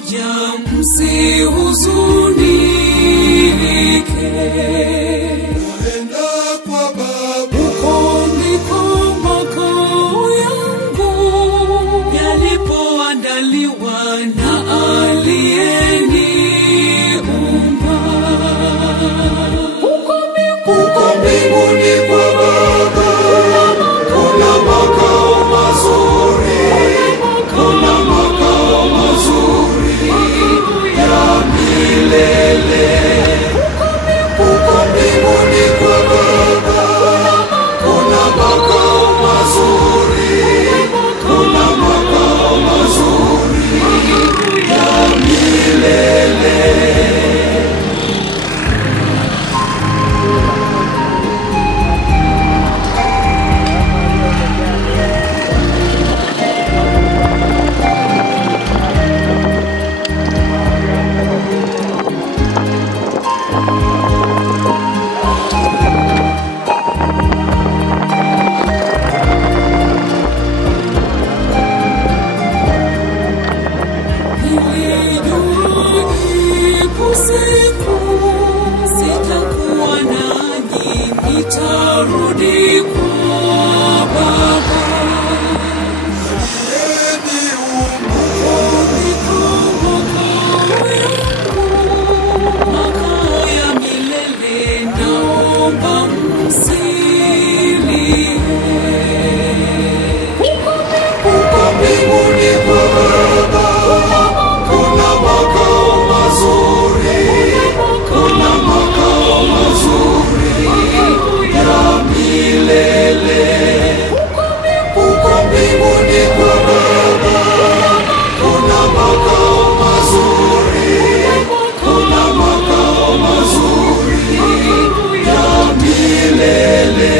pamoja msihuzunike. Naenda kwa Baba, huko ndiko makao yangu yalipoandaliwa na aliyeniumba. Huko mbinguni kwa Baba kuna makao mazuri, kuna makao mazuri ya milele. Huko mbinguni kwa Baba kuna makao mazuri, kuna makao mazuri ya milele. Nitarudi kwa Baba. Makao ya milele naomba msilie. Huko mbinguni kwa Baba kuna makao mazuri, kuna makao mazuri ya milele. Huko mbinguni kwa Baba kuna makao mazuri, kuna makao mazuri ya milele.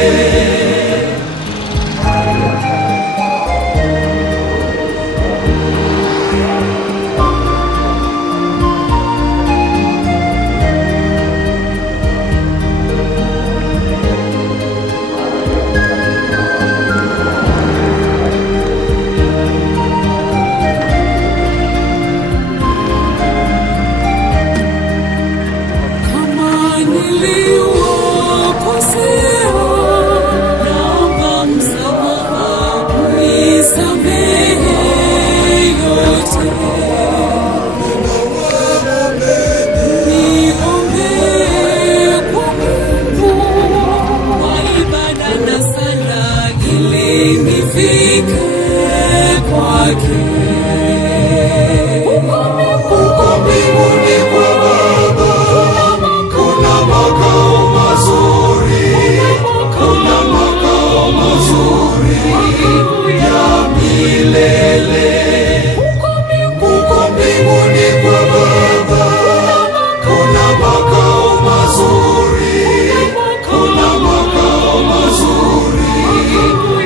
Huko mbinguni kwa Baba kuna makao mazuri, kuna makao mazuri ya milele. Huko mbinguni kwa Baba kuna makao mazuri, kuna makao mazuri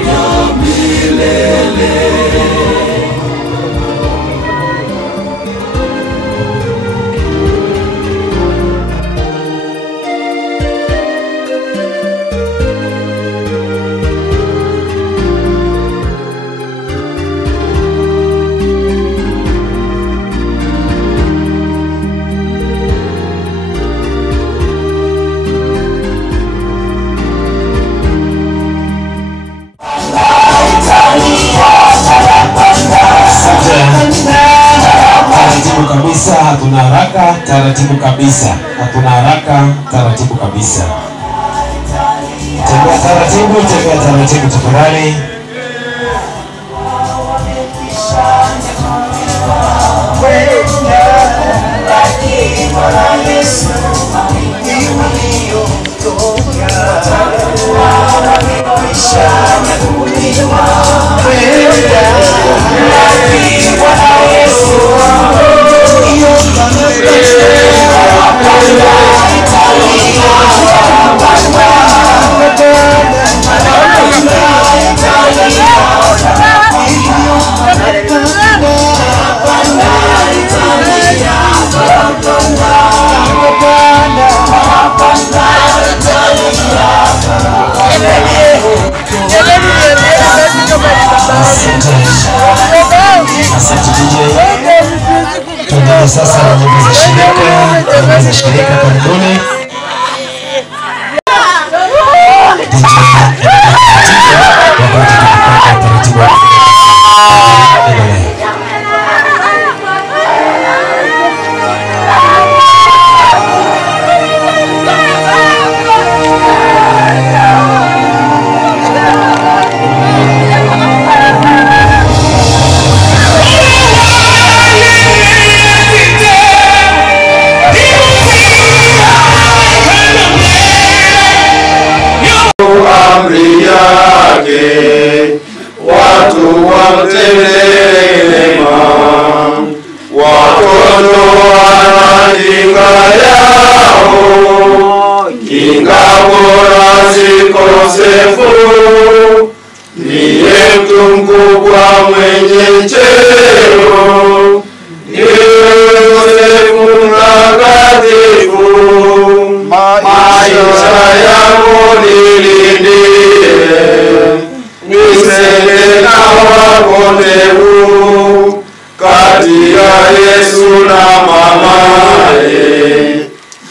ya milele. Taratibu kabisa, hatuna haraka. Taratibu kabisa, hatuna haraka. Taratibu kabisa. Tembea taratibu, tembea taratibu tafadhali. Asante DJ. Tuendelee sasa na nyimbo za shirika karibuni. Amri yake watu wamtendee mema, watoto wana kinga yao, kinga bora sikosefu, ndiye mtu mkubwa mwenye cheo, Yosefu mtakatifu. Maisha yangu nilindie, niseme na wapotevu, kati ya Yesu na mamaye,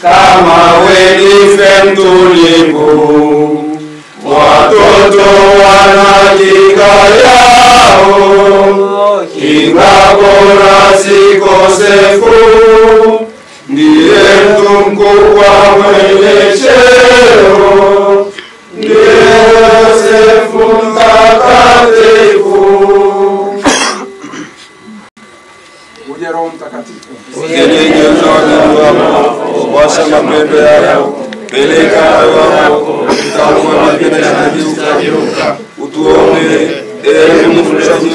kama wenife mtulivu. Watoto wana kinga yao, kinga bora sikosefu, ndiye mtu mkubwa mwenye cheo, ndiye Yosefu mtakatifu. Uje Roho Mtakatifu, Usinyegeza wako, washa mapendo yako, peleka wako, utakuwa mapendo na utageuka. Utuombe, mfundishaji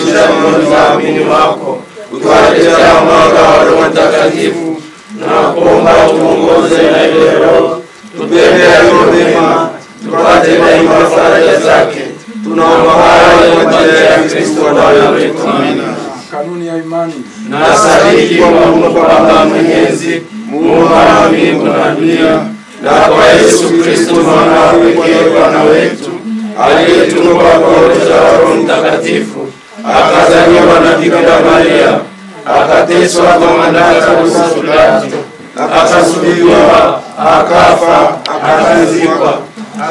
wa waamini wako, utuajalie mwanga wa Roho Mtakatifu, na kuomba tuongoze na ile Roho, tupende yaliyo mema, tupate daima faraja zake. Tunaomba haya kwa njia ya Kristo Bwana wetu. Amina. kanuni ya imani. Nasadiki kwa Mungu Baba Mwenyezi, Muumba wa mbingu na dunia, na kwa Yesu Kristo mwana wa pekee Bwana wetu, aliyetumwa kwa uweza wa Roho Mtakatifu, akazaliwa na Bikira Maria, akateswa kwa mamlaka ya Pilato, akasulubiwa, akafa, akazikwa,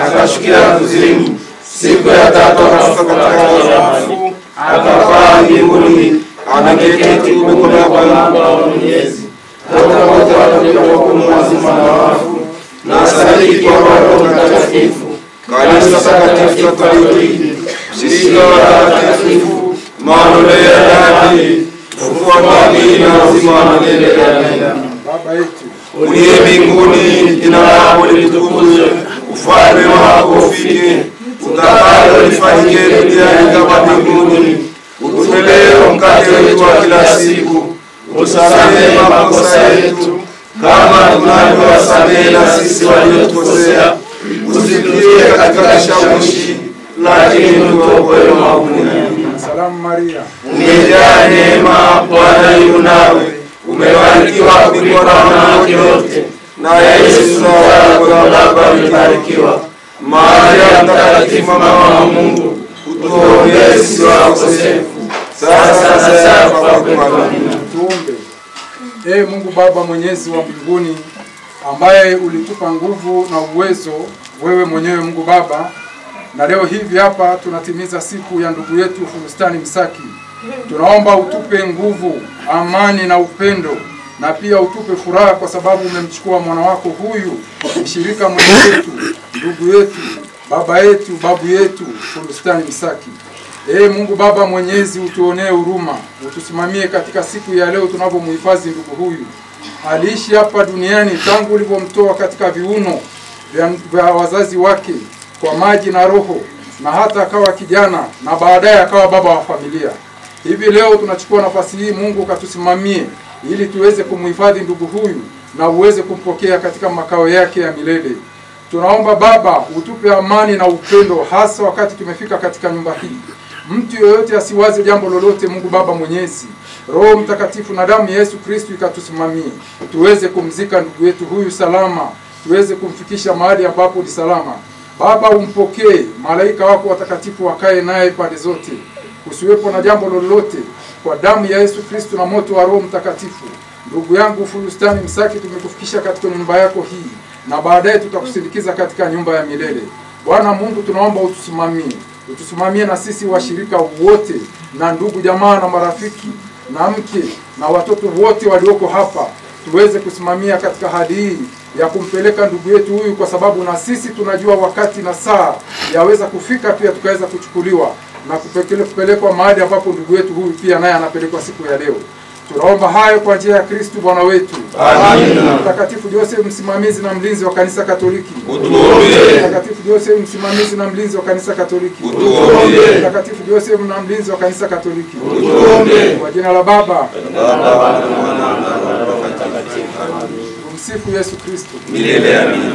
akashukia kuzimu, siku ya tatu akafufuka katika wafu, akapaa mbinguni, ameketi mkono wa Baba wa Mwenyezi. Wote waliokuwa wazima na wafu, na sadiki kwa Roho Mtakatifu, kanisa takatifu Katoliki, shirika la watakatifu, maondoleo ya dhambi, ufufuo wa mwili na uzima wa milele. Amina. Baba yetu uliye mbinguni, jina lako litukuzwe, ufalme wako ufike, utakalo lifanyike duniani kama mbinguni. Utupe leo mkate wetu wa kila siku, utusamehe makosa yetu kama tunavyowasamehe na sisi waliotukosea, usitutie katika kishawishi, lakini utuokoe maovuni. Salamu Maria, umejaa neema, Bwana yu nawe, umebarikiwa kuliko wanawake wote, na Yesu mzao wako amebarikiwa. Maria mtakatifu, mama wa Mungu, utuombee sisi wakosefu, sasa na saa ya kufa kwetu. Amina. tuombe. Ee Mungu Baba Mwenyezi wa mbinguni, ambaye ulitupa nguvu na uwezo wewe mwenyewe Mungu Baba, na leo hivi hapa tunatimiza siku ya ndugu yetu Fulustani Msaki. Tunaomba utupe nguvu, amani na upendo, na pia utupe furaha kwa sababu umemchukua mwana wako huyu, mshirika mwenzetu, ndugu yetu, baba yetu, babu yetu Fulustani Msaki. Ee Mungu Baba Mwenyezi, utuonee huruma, utusimamie katika siku ya leo tunapomhifadhi ndugu huyu. Aliishi hapa duniani tangu ulipomtoa katika viuno vya wazazi wake kwa maji na roho, na hata akawa kijana na baadaye akawa baba wa familia. Hivi leo tunachukua nafasi hii, Mungu katusimamie ili tuweze kumhifadhi ndugu huyu na uweze kumpokea katika makao yake ya milele. Tunaomba Baba utupe amani na upendo, hasa wakati tumefika katika nyumba hii. Mtu yoyote asiwaze jambo lolote, Mungu Baba Mwenyezi. Roho Mtakatifu na damu ya Yesu Kristo ikatusimamie, tuweze kumzika ndugu yetu huyu salama, tuweze kumfikisha mahali ambapo ni salama. Baba umpokee, malaika wako watakatifu wakae naye pande zote, usiwepo na jambo lolote. Kwa damu ya Yesu Kristo na moto wa Roho Mtakatifu Ndugu yangu Fulustani Msaki, tumekufikisha katika nyumba yako hii na baadaye tutakusindikiza katika nyumba ya milele. Bwana Mungu, tunaomba utusimamie na sisi washirika wote na ndugu jamaa na marafiki na mke na watoto wote walioko hapa, tuweze kusimamia katika hali hii ya kumpeleka ndugu yetu huyu, kwa sababu na sisi tunajua wakati na saa yaweza kufika pia tukaweza kuchukuliwa na kupelekwa mahali ambapo ndugu yetu huyu pia naye anapelekwa siku ya leo. Tunaomba hayo kwa njia ya Kristo Bwana wetu. Amina. Mtakatifu Joseph, msimamizi na mlinzi wa kanisa Katoliki, utuombee. Mtakatifu Joseph, msimamizi na mlinzi wa kanisa Katoliki, utuombee. Mtakatifu Joseph na mlinzi wa kanisa Katoliki, utuombee. Kwa jina la Baba, tumsifu Yesu Kristo. Milele amina.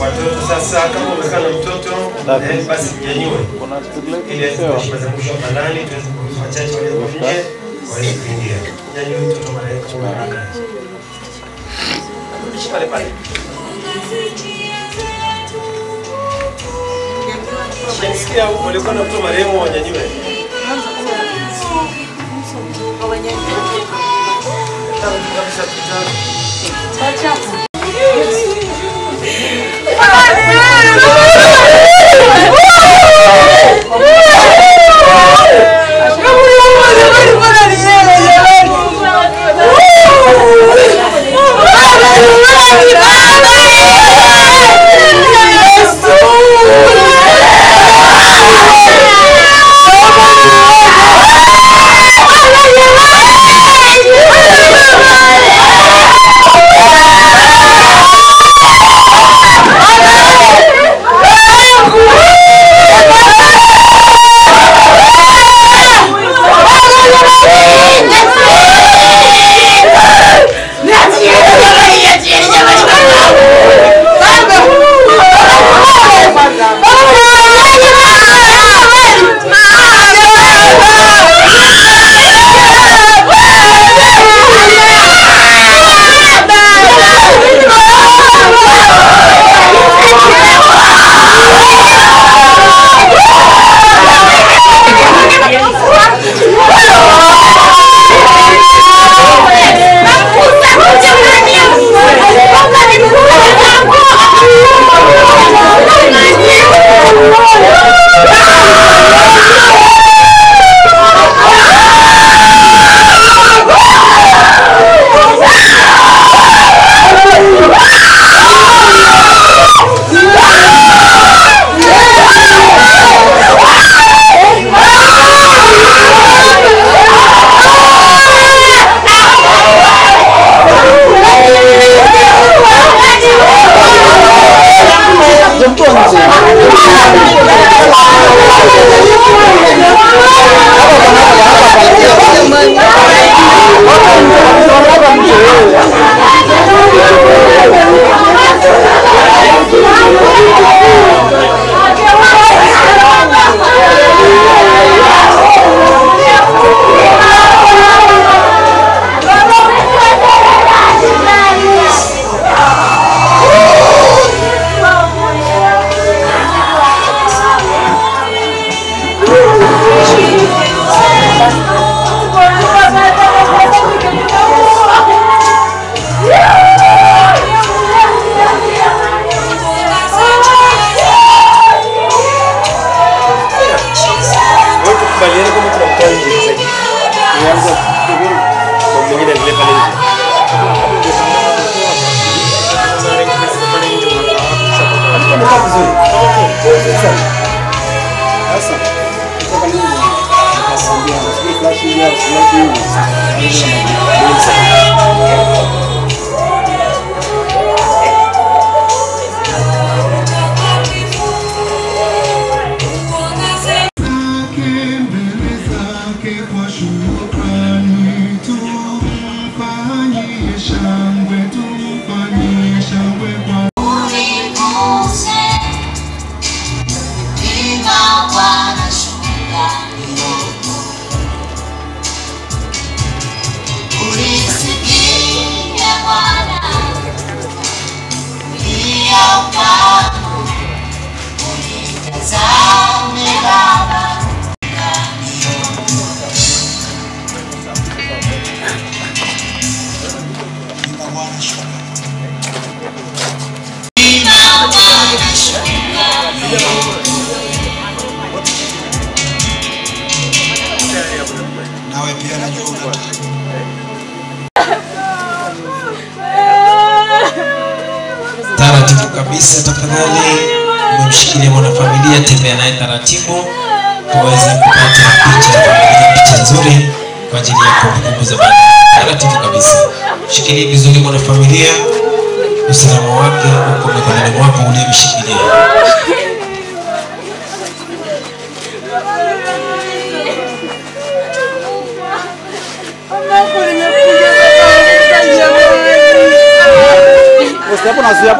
Watoto sasa, kama umekaa na mtoto basi nyanyue ili heshima za mwisho ndani tuweze kuruhusu wachache wale nje waweze kuingia. Nyanyue mtoto mara yako kwa haraka. Rudisha pale pale. Nasikia walikuwa na mtoto marehemu wanyanyue. Nawe pia najua taratibu kabisa. Tafadhali umemshikilia mwanafamilia, tembea naye taratibu tuweze kupata picha nzuri kwa ajili ya kumbukumbu za baadaye. Taratibu kabisa, shikilia vizuri mwanafamilia, usalama wake uko mikononi mwako uliyemshikilia. Hapo nazuia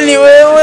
ni wewe.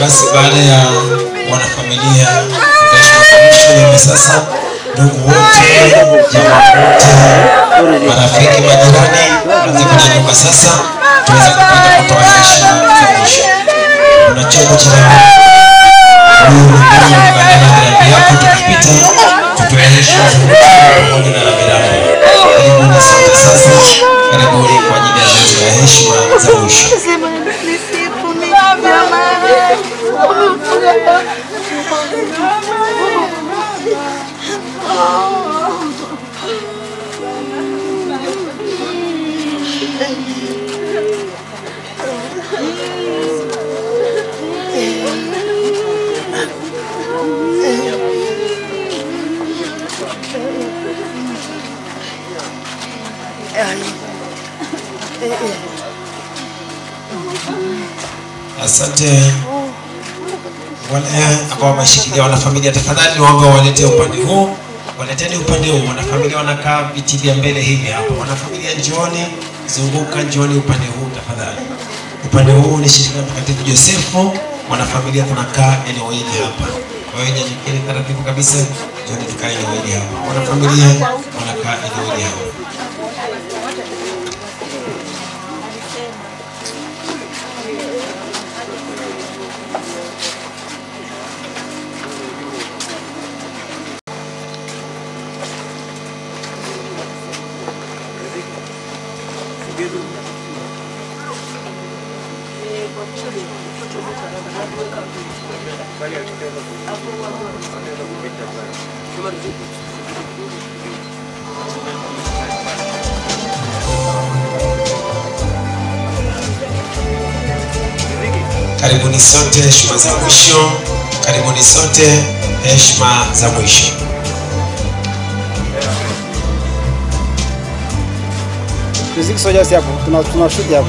Basi baada ya wanafamilia kutashiriki sasa, ndugu wote, jamaa wote, marafiki, majirani wanakuja sasa tuweze kupata kutoa heshima za mwisho. Kuna chombo cha yako tukipita tutoe heshima pamoja na rabirani. Karibuni sasa, karibuni kwa ajili ya zoezi la heshima za mwisho. Asante wale ambao wameshikilia wanafamilia, tafadhali niombe walete upande huu, waleteni upande huu. Wanafamilia wanakaa viti vya mbele hivi hapa. Wanafamilia njooni, zunguka, njooni upande huu tafadhali. Upande huu ni shirika la Mtakatifu Josefu. Wanafamilia tunakaa eneo hili hapa. Kwa hiyo nyanyekeni taratibu kabisa, njooni tukae eneo hili hapa. Wanafamilia wanakaa eneo hili hapa. Karibuni sote, heshima za mwisho. Karibuni sote, heshima za mwisho. Muziki soja si hapo, tunashuti hapo.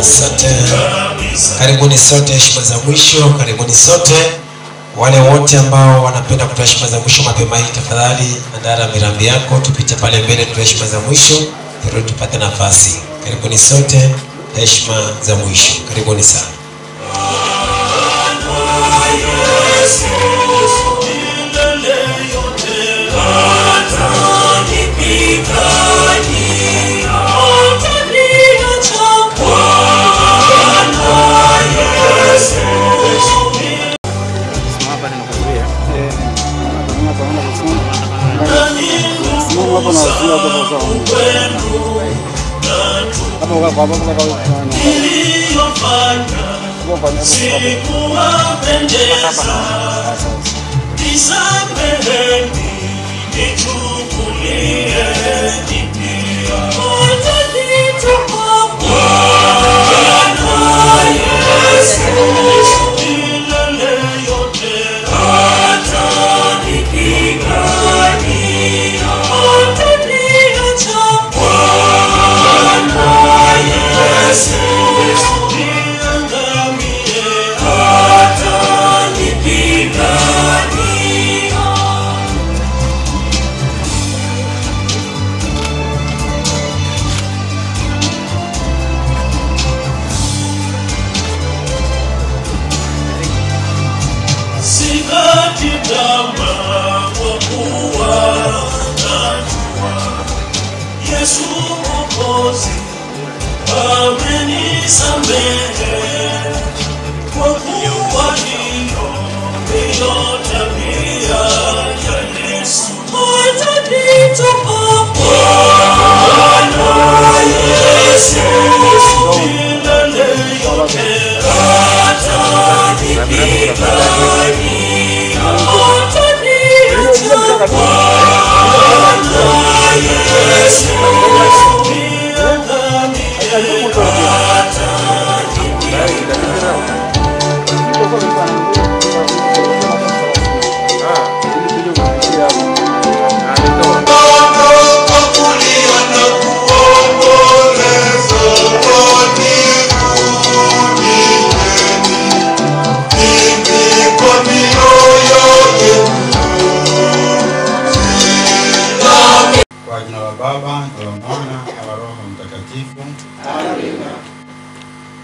Asante. Karibuni sote heshima za mwisho, karibuni sote. Wale wote ambao wanapenda kutoa heshima za mwisho mapema hii, tafadhali andaa mirambi yako tupite pale mbele tutoe heshima za mwisho ili tupate nafasi. Karibuni sote heshima za mwisho. Karibuni sana.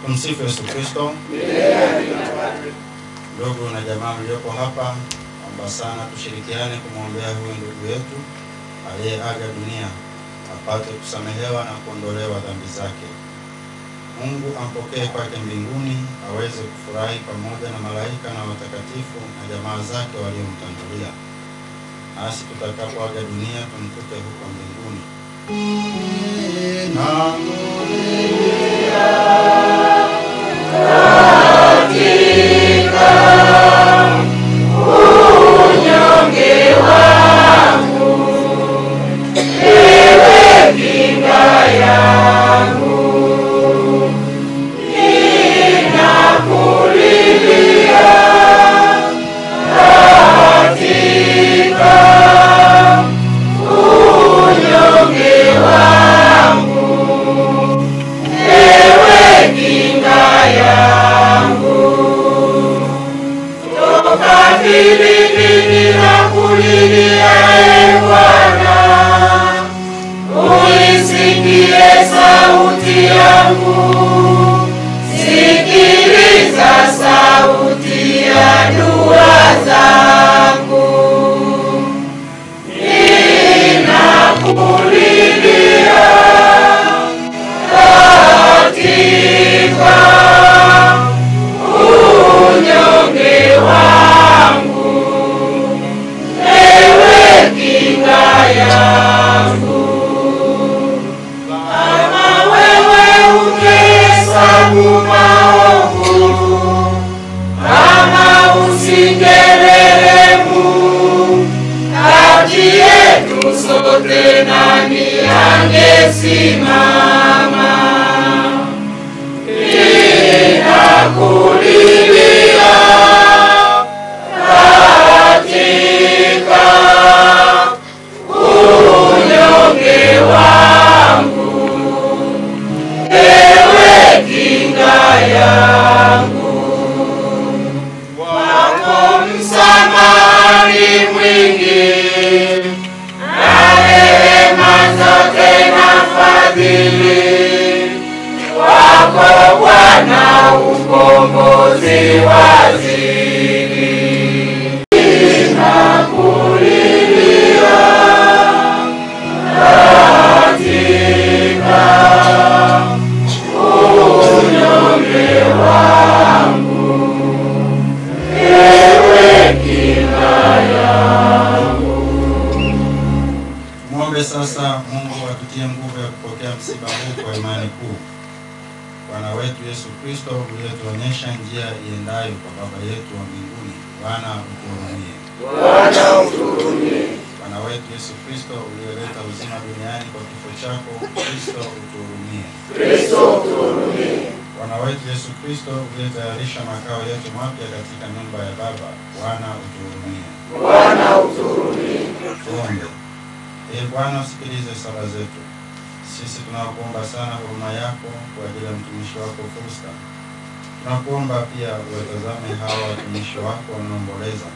Tumsifu Yesu Kristo. Ndugu na jamaa mliopo hapa, naomba sana tushirikiane kumwombea huyu ndugu yetu aliyeaga dunia apate kusamehewa na kuondolewa dhambi zake. Mungu ampokee kwake mbinguni, aweze kufurahi pamoja na malaika na watakatifu na jamaa zake waliomtangulia. Nasi tutakapoaga dunia tumkute huko mbinguni. nimesimama ninakulilia katika unyonge wangu, ewe kinga yangu, wako msamari mwingi na rehema zote na fadhili, wako Bwana ukombozi wazidi. Ninakulilia katika unyonge wangu, ewe kinga yangu. Muombe sasa Mungu atutie nguvu ya kupokea msiba huu kwa imani kuu. Bwana wetu Yesu Kristo, uliyetuonyesha njia iendayo kwa Baba yetu wa mbinguni, Bwana utuhurumie. Bwana utuhurumie. Bwana wetu Yesu Kristo, uliyeleta uzima duniani kwa kifo chako, Kristo utuhurumie. Kristo utuhurumie. Bwana wetu Yesu Kristo, uliyetayarisha makao yetu mapya katika nyumba ya Baba, Bwana utuhurumie. Bwana utuhurumie. Tuombe. Ee Bwana, usikilize sala zetu. Sisi tunakuomba sana huruma yako kwa ajili ya mtumishi wako Fausta. Tunakuomba pia uwatazame hawa watumishi wako wanaomboleza,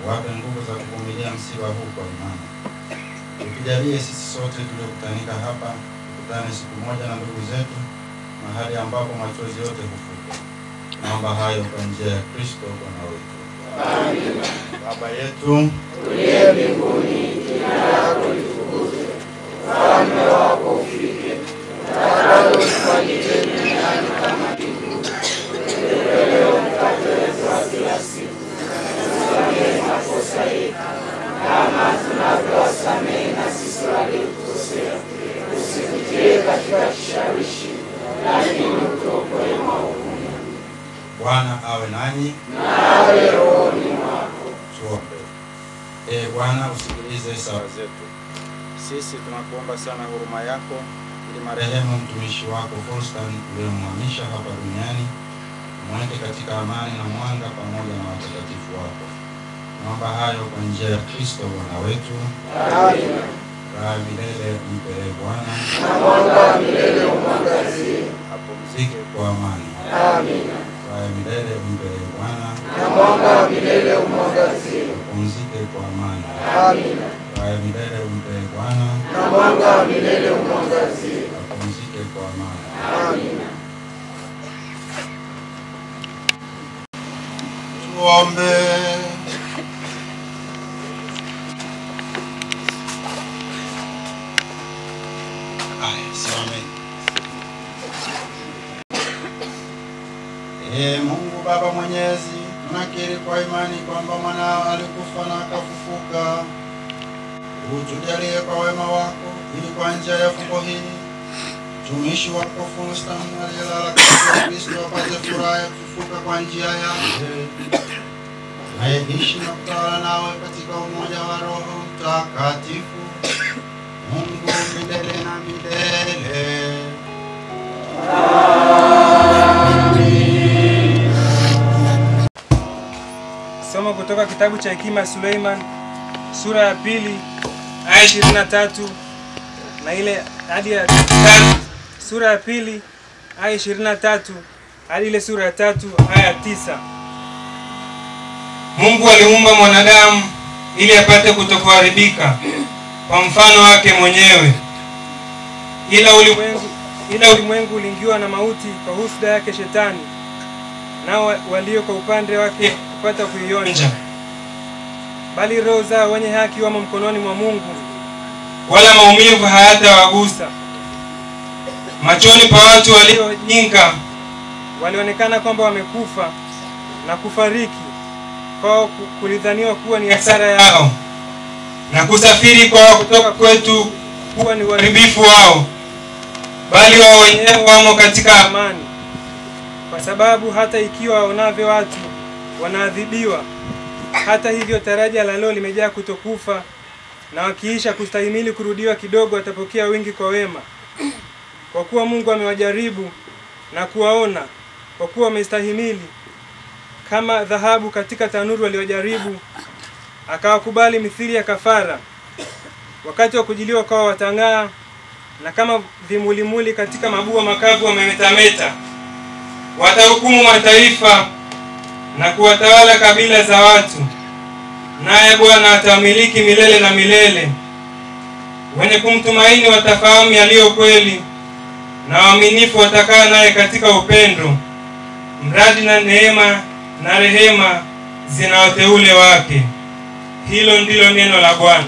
uwape nguvu za kuvumilia msiba huu kwa imani. Utujalie sisi sote tuliokutanika hapa, tukutane siku moja na ndugu zetu mahali ambapo machozi yote hufutwa. Naomba hayo kwa njia ya Kristo Bwana wetu. Amina. Baba yetu uliye mbinguni, jina lako litukuzwe, ufalme wako ufike, utakalo lifanyike duniani kama mbinguni. Tupe leo mkate wetu wa kila siku, tusamehe makosa yetu kama tunavyowasamehe na sisi waliotukosea, usitutie katika kishawishi, lakini utuokoe maovu. Bwana awe nanyi na awe rohoni mwako. Tuombe. Ee Bwana, usikilize sala zetu. Sisi tunakuomba sana huruma yako, ili marehemu mtumishi wako Fausta uliyemhamisha hapa duniani umweke katika amani na mwanga pamoja na watakatifu wako. Naomba hayo kwa njia ya Kristo Bwana wetu. Amina. Raha milele mpe Bwana, na mwanga wa milele umwangazie. Apumzike kwa amani. Amina. Raha milele mpe Bwana, na mwanga wa milele umwangazie. Apumzike kwa amani. Amina. Raha milele mpe Bwana, na mwanga wa milele umwangazie. Apumzike kwa amani. Amina. Tuombe. Ee Mungu Baba Mwenyezi, tunakiri kwa imani kwamba mwanao alikufa na akafufuka. Utujalie kwa wema wako, ili kwa njia ya fumbo hili mtumishi wako Fausta aliyelala katika Kristo apate furaha ya kufufuka kwa njia yake, anayeishi na kutawala nawe katika umoja wa Roho Mtakatifu, Mungu milele na milele. Somo kutoka kitabu cha Hekima ya Suleiman, sura ya 2 aya 23 na ile hadi ya 3. Sura ya 2 aya 23 hadi ile sura ya 3 aya 9. Mungu aliumba mwanadamu ili apate kutokuharibika kwa mfano wake mwenyewe. Ila ulimwengu uliingiwa na mauti kwa husuda yake Shetani, nao walio kwa upande wake kupata kuionja. Bali roho zao wenye haki wamo mkononi mwa Mungu, wala maumivu hayatawagusa. Machoni pa watu waliojinga walionekana kwamba wamekufa, na kufariki kwao kulidhaniwa kuwa ni hasara yao, na kusafiri kwao kutoka kwetu kuwa ni uharibifu wao. Bali wao wenyewe wamo katika amani, kwa sababu hata ikiwa waonavyo watu wanaadhibiwa, hata hivyo taraja la leo limejaa kutokufa na wakiisha kustahimili kurudiwa kidogo watapokea wingi kwa wema. Kwa kuwa Mungu amewajaribu na kuwaona, kwa kuwa wamestahimili kama dhahabu katika tanuru waliojaribu, akawakubali mithili ya kafara. Wakati wa kujiliwa kwao watang'aa, na kama vimulimuli katika mabua makavu wamemetameta. Watahukumu mataifa na kuwatawala kabila za watu, naye Bwana atamiliki milele na milele. Wenye kumtumaini watafahamu yaliyo kweli, na waaminifu watakaa naye katika upendo, mradi na neema na rehema zina wateule wake. Hilo ndilo neno la Bwana.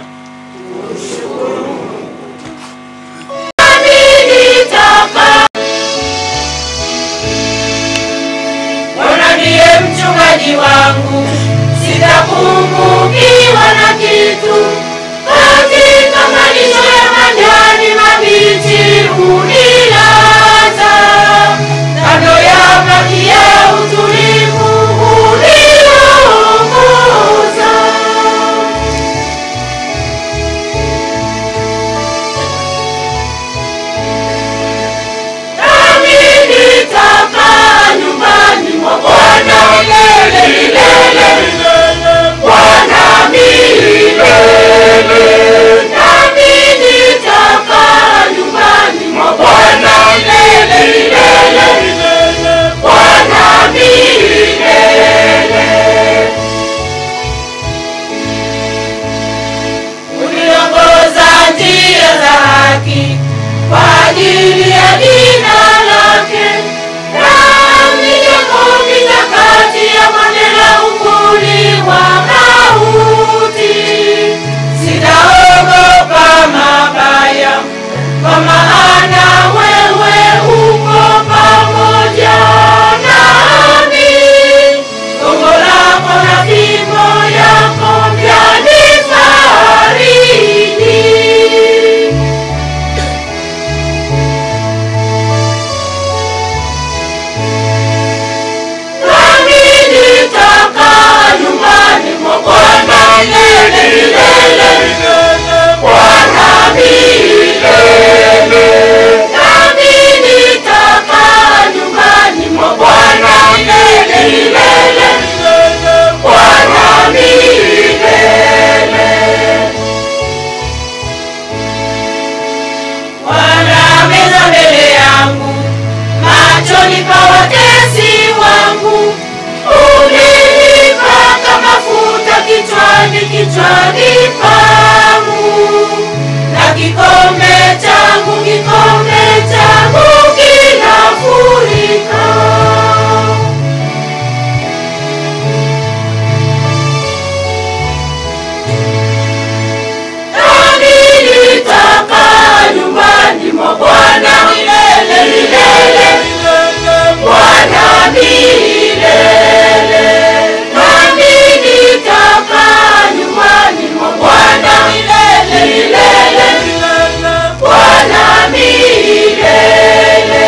Bwana ndiye mchungaji wangu, sitapungukiwa na kitu. Katika malisho ya majani mabichi hunilaza, kando ya maji ya utulivu huniongoza. Nami nitakaa nyumbani mwa Bwana milele milele, Bwana milele. Nami nitakaa nyumbani mwa Bwana milele milele, Bwana milele. Uniongoza njia za haki kwa ajili ya jina lake. Nami nijapopita kati ya bonde la uvuli wa mauti, sitaogopa mabaya, kwa maana wewe uko pamoja nami. Gongo lako na fimbo yako vyanifariji. Nami nitakaa nyumbani mwa Bwana milele milele, Bwana milele. Nami nitakaa nyumbani mwa Bwana milele milele, Bwana milele. Bwana meza mbele yangu machoni pa watesi wangu, unipaka mafuta kichwani pangu, na kikombe changu kinafurika. Nami nitakaa nyumbani mwa Bwana milele milele, Bwana milele. Nami nitakaa nyumbani mwa Bwana milele milele, Bwana milele.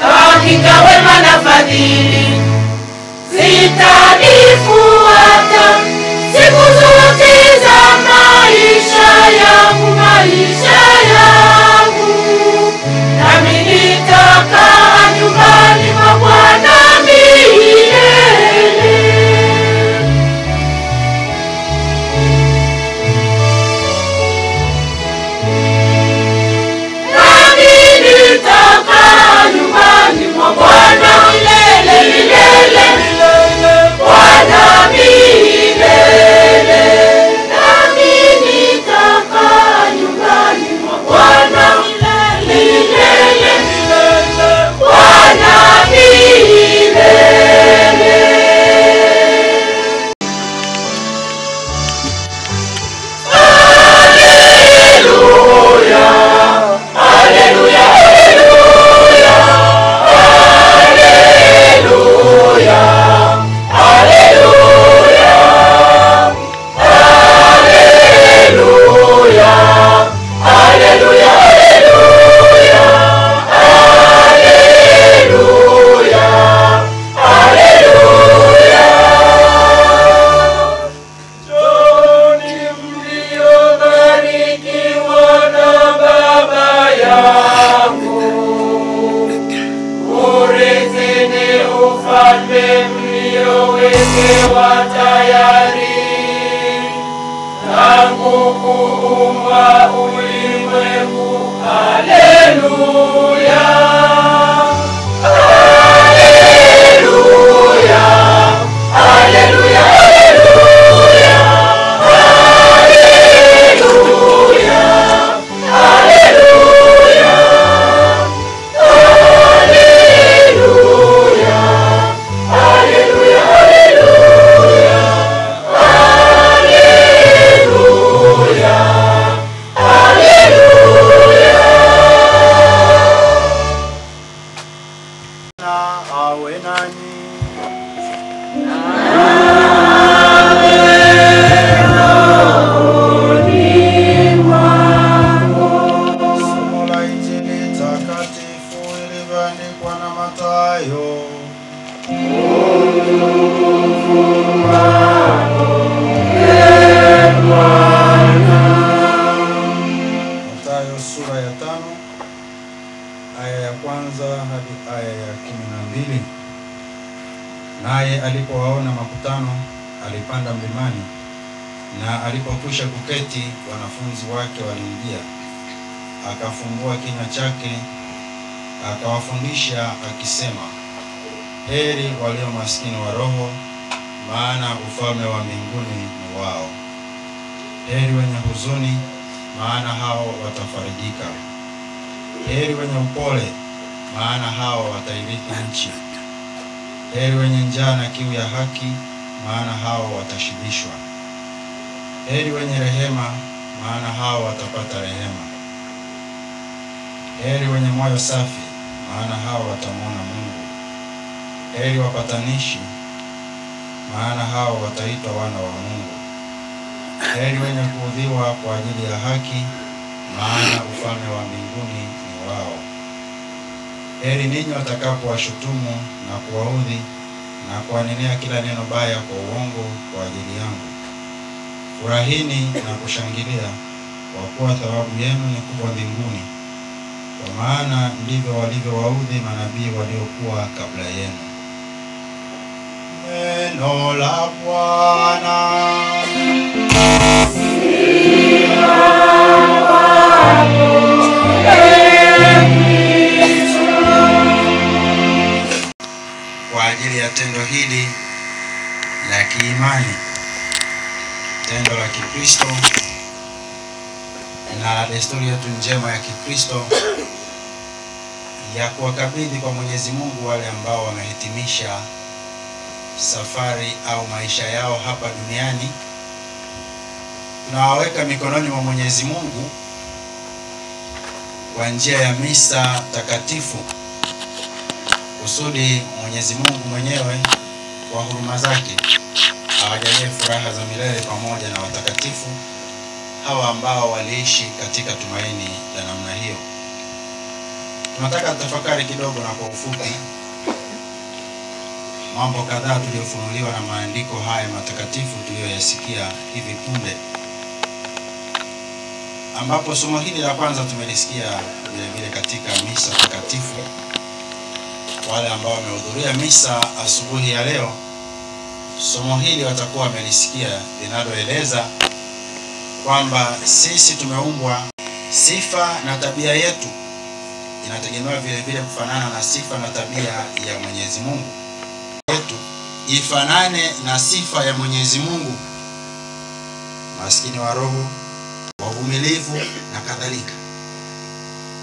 Hakika wema na fadhili zitanifuata siku zote za maisha yangu. Nami nitakaa nyumbani mwa Bwana milele. Nami nitakaa nyumbani mwa Bwana milele milele, Bwana milele. Nami nitakaa nyumbani mwa ufalme mliowekewa tayari tangu kuumbwa ulimwengu. Haleluya, haleluya, haleluya, haleluya, haleluya, haleluya, haleluya, haleluya, haleluya. Na awe nanyi. Somo la Injili takatifu ilivyoandikwa na Mathayo. Mathayo sura ya 5 aya ya kwanza hadi aya ya 12. Naye alipowaona makutano, alipanda mlimani, na alipokwisha kuketi, wanafunzi wake walimjia. Akafungua kinywa chake, akawafundisha akisema, heri walio maskini wa roho, maana ufalme wa mbinguni ni wao. Heri wenye huzuni, maana hao watafarijika. Heri wenye upole, maana hao watairithi nchi. Heri wenye njaa na kiu ya haki, maana hao watashibishwa. Heri wenye rehema, maana hao watapata rehema. Heri wenye moyo safi, maana hao watamwona Mungu. Heri wapatanishi, maana hao wataitwa wana wa Mungu. Heri wenye kuudhiwa kwa ajili ya haki, maana ufalme wa mbinguni ni wao. Heri ninyi watakapowashutumu na kuwaudhi na kuwanenea kila neno baya kwa uongo kwa ajili yangu. Furahini na kushangilia, kwa kuwa thawabu yenu ni kubwa mbinguni, kwa maana ndivyo walivyowaudhi manabii waliokuwa kabla yenu. Neno la Bwana. Kwa ajili ya tendo hili la kiimani, tendo la Kikristo na la desturi yetu njema ya Kikristo ya kuwakabidhi kwa Mwenyezi Mungu wale ambao wamehitimisha safari au maisha yao hapa duniani, tunawaweka mikononi mwa Mwenyezi Mungu kwa njia ya misa takatifu, kusudi Mwenyezi Mungu mwenyewe kwa huruma zake awajalie furaha za milele pamoja na watakatifu hawa ambao waliishi katika tumaini la namna hiyo. Tunataka tafakari kidogo na kwa ufupi mambo kadhaa tuliyofunuliwa na maandiko haya matakatifu tuliyoyasikia hivi punde, ambapo somo hili la kwanza tumelisikia vile katika misa takatifu. Wale ambao wamehudhuria misa asubuhi ya leo, somo hili watakuwa wamelisikia, linaloeleza kwamba sisi tumeumbwa, sifa na tabia yetu inategemewa vile kufanana na sifa na tabia ya Mwenyezi Mungu. Yetu ifanane na sifa ya Mwenyezi Mungu: maskini wa roho, wavumilivu na kadhalika.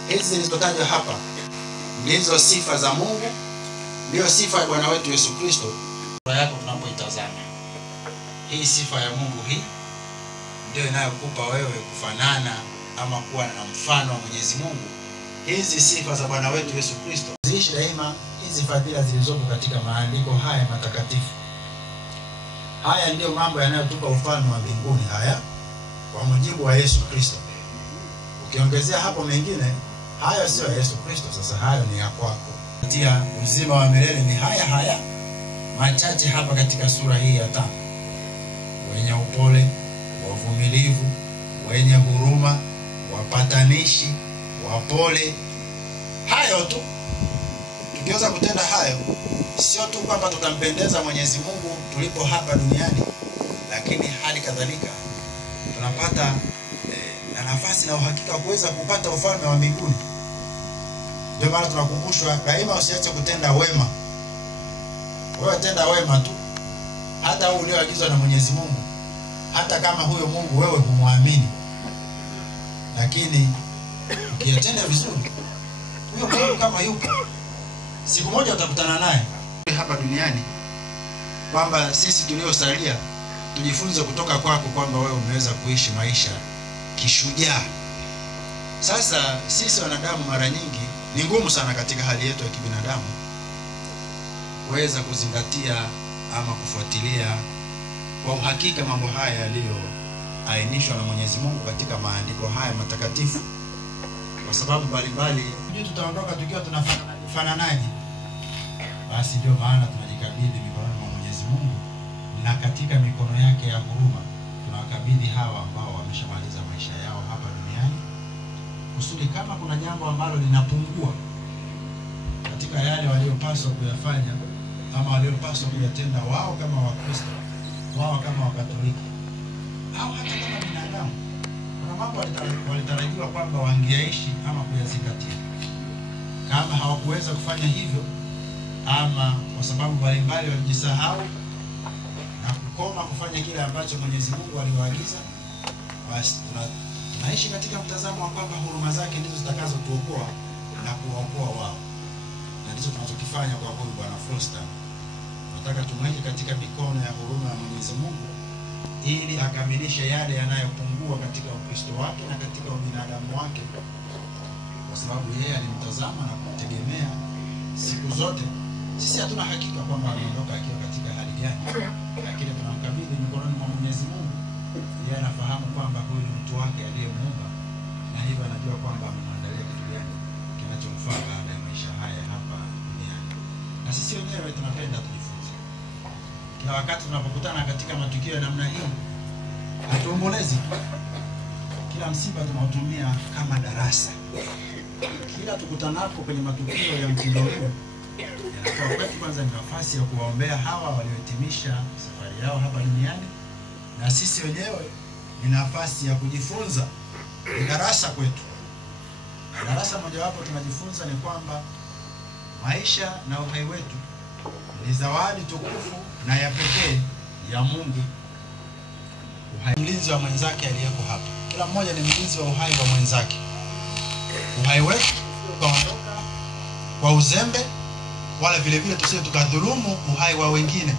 Hizi zilizotajwa hapa ndizo sifa za Mungu, ndio sifa ya Bwana wetu Yesu Kristo. Kwa yako tunapoitazama hii sifa ya Mungu, hii ndio inayokupa wewe kufanana ama kuwa na mfano wa Mwenyezi Mungu. Hizi sifa za Bwana wetu Yesu Kristo ziishi daima, hizi fadhila zilizopo katika maandiko haya matakatifu. Haya ndio mambo yanayotupa ufalme wa mbinguni, haya kwa mujibu wa Yesu Kristo. Ukiongezea hapo mengine, hayo sio Yesu Kristo, sasa hayo ni ya kwako. Tia uzima wa milele ni haya machache hapa katika sura hii ya 5. Wenye upole, wavumilivu, wenye huruma, wapatanishi, wapole. Hayo tu Tukiweza kutenda hayo, sio tu kwamba tutampendeza Mwenyezi Mungu tulipo hapa duniani, lakini hali kadhalika tunapata na nafasi na uhakika wa kuweza kupata ufalme wa mbinguni. Ndio maana tunakumbushwa daima usiache kutenda wema. Wewe tenda wema tu, hata huo ulioagizwa na Mwenyezi Mungu, hata kama huyo Mungu wewe humwamini, lakini ukiyatenda vizuri, huyo Mungu kama yupo, siku moja utakutana naye hapa duniani. Kwamba sisi tuliosalia tujifunze kutoka kwako kwamba wewe umeweza kuishi maisha kishujaa. Sasa sisi wanadamu mara nyingi ni ngumu sana katika hali yetu ya kibinadamu kuweza kuzingatia ama kufuatilia kwa uhakika mambo haya yaliyoainishwa na Mwenyezi Mungu katika maandiko haya matakatifu, kwa sababu mbalimbali tutaondoka tukiwa tunafananaje. Basi ndio maana tunajikabidhi mikononi mwa Mwenyezi Mungu, na katika mikono yake ya huruma tunawakabidhi hawa ambao wameshamaliza maisha yao hapa duniani, kusudi kama kuna jambo ambalo linapungua katika yale waliopaswa kuyafanya ama waliopaswa kuyatenda wao kama Wakristo, wao kama Wakatoliki, au hata kama binadamu, kuna mambo walitarajiwa kwamba wangeishi ama kuyazingatia. Kama hawakuweza kufanya hivyo, ama kwa sababu mbalimbali walijisahau na kukoma kufanya kile ambacho Mwenyezi Mungu aliwaagiza, basi tunaishi katika mtazamo wa kwamba huruma zake ndizo zitakazotuokoa na kuwaokoa wao. Na ndicho tunachokifanya kwa huyu Bwana Foster. Nataka tumweke katika mikono ya huruma ya Mwenyezi Mungu ili akamilishe yale yanayopungua katika Ukristo wake na katika ubinadamu wake, kwa sababu yeye alimtazama na kumtegemea siku zote. Sisi hatuna hakika kwamba anaondoka akiwa katika hali gani, lakini tunamkabidhi mikononi mwa Mwenyezi Mungu. Yeye anafahamu kwamba huyu ni mtu wake aliyemuumba, na hivyo anajua kwamba amemwandalia kitu gani kinachomfaa baada ya maisha haya hapa duniani. Na sisi wenyewe tunapenda tujifunze. Kila wakati tunapokutana katika matukio ya namna hii, hatuombolezi. Kila msiba tunautumia kama darasa. Kila tukutanapo kwenye matukio ya mtindo huu, inatoa kwetu kwanza ni nafasi ya kuwaombea hawa waliohitimisha safari yao hapa duniani, na sisi wenyewe ni nafasi ya kujifunza. Ni darasa kwetu. Darasa mojawapo tunajifunza ni kwamba maisha na uhai wetu ni zawadi tukufu na ya pekee ya Mungu. Uhai mlinzi wa mwenzake aliyeko hapa. Kila mmoja ni mlinzi wa uhai wa mwenzake. Uhai wetu ukaondoka kwa uzembe, wala vile vile tusije tukadhulumu uhai wa wengine.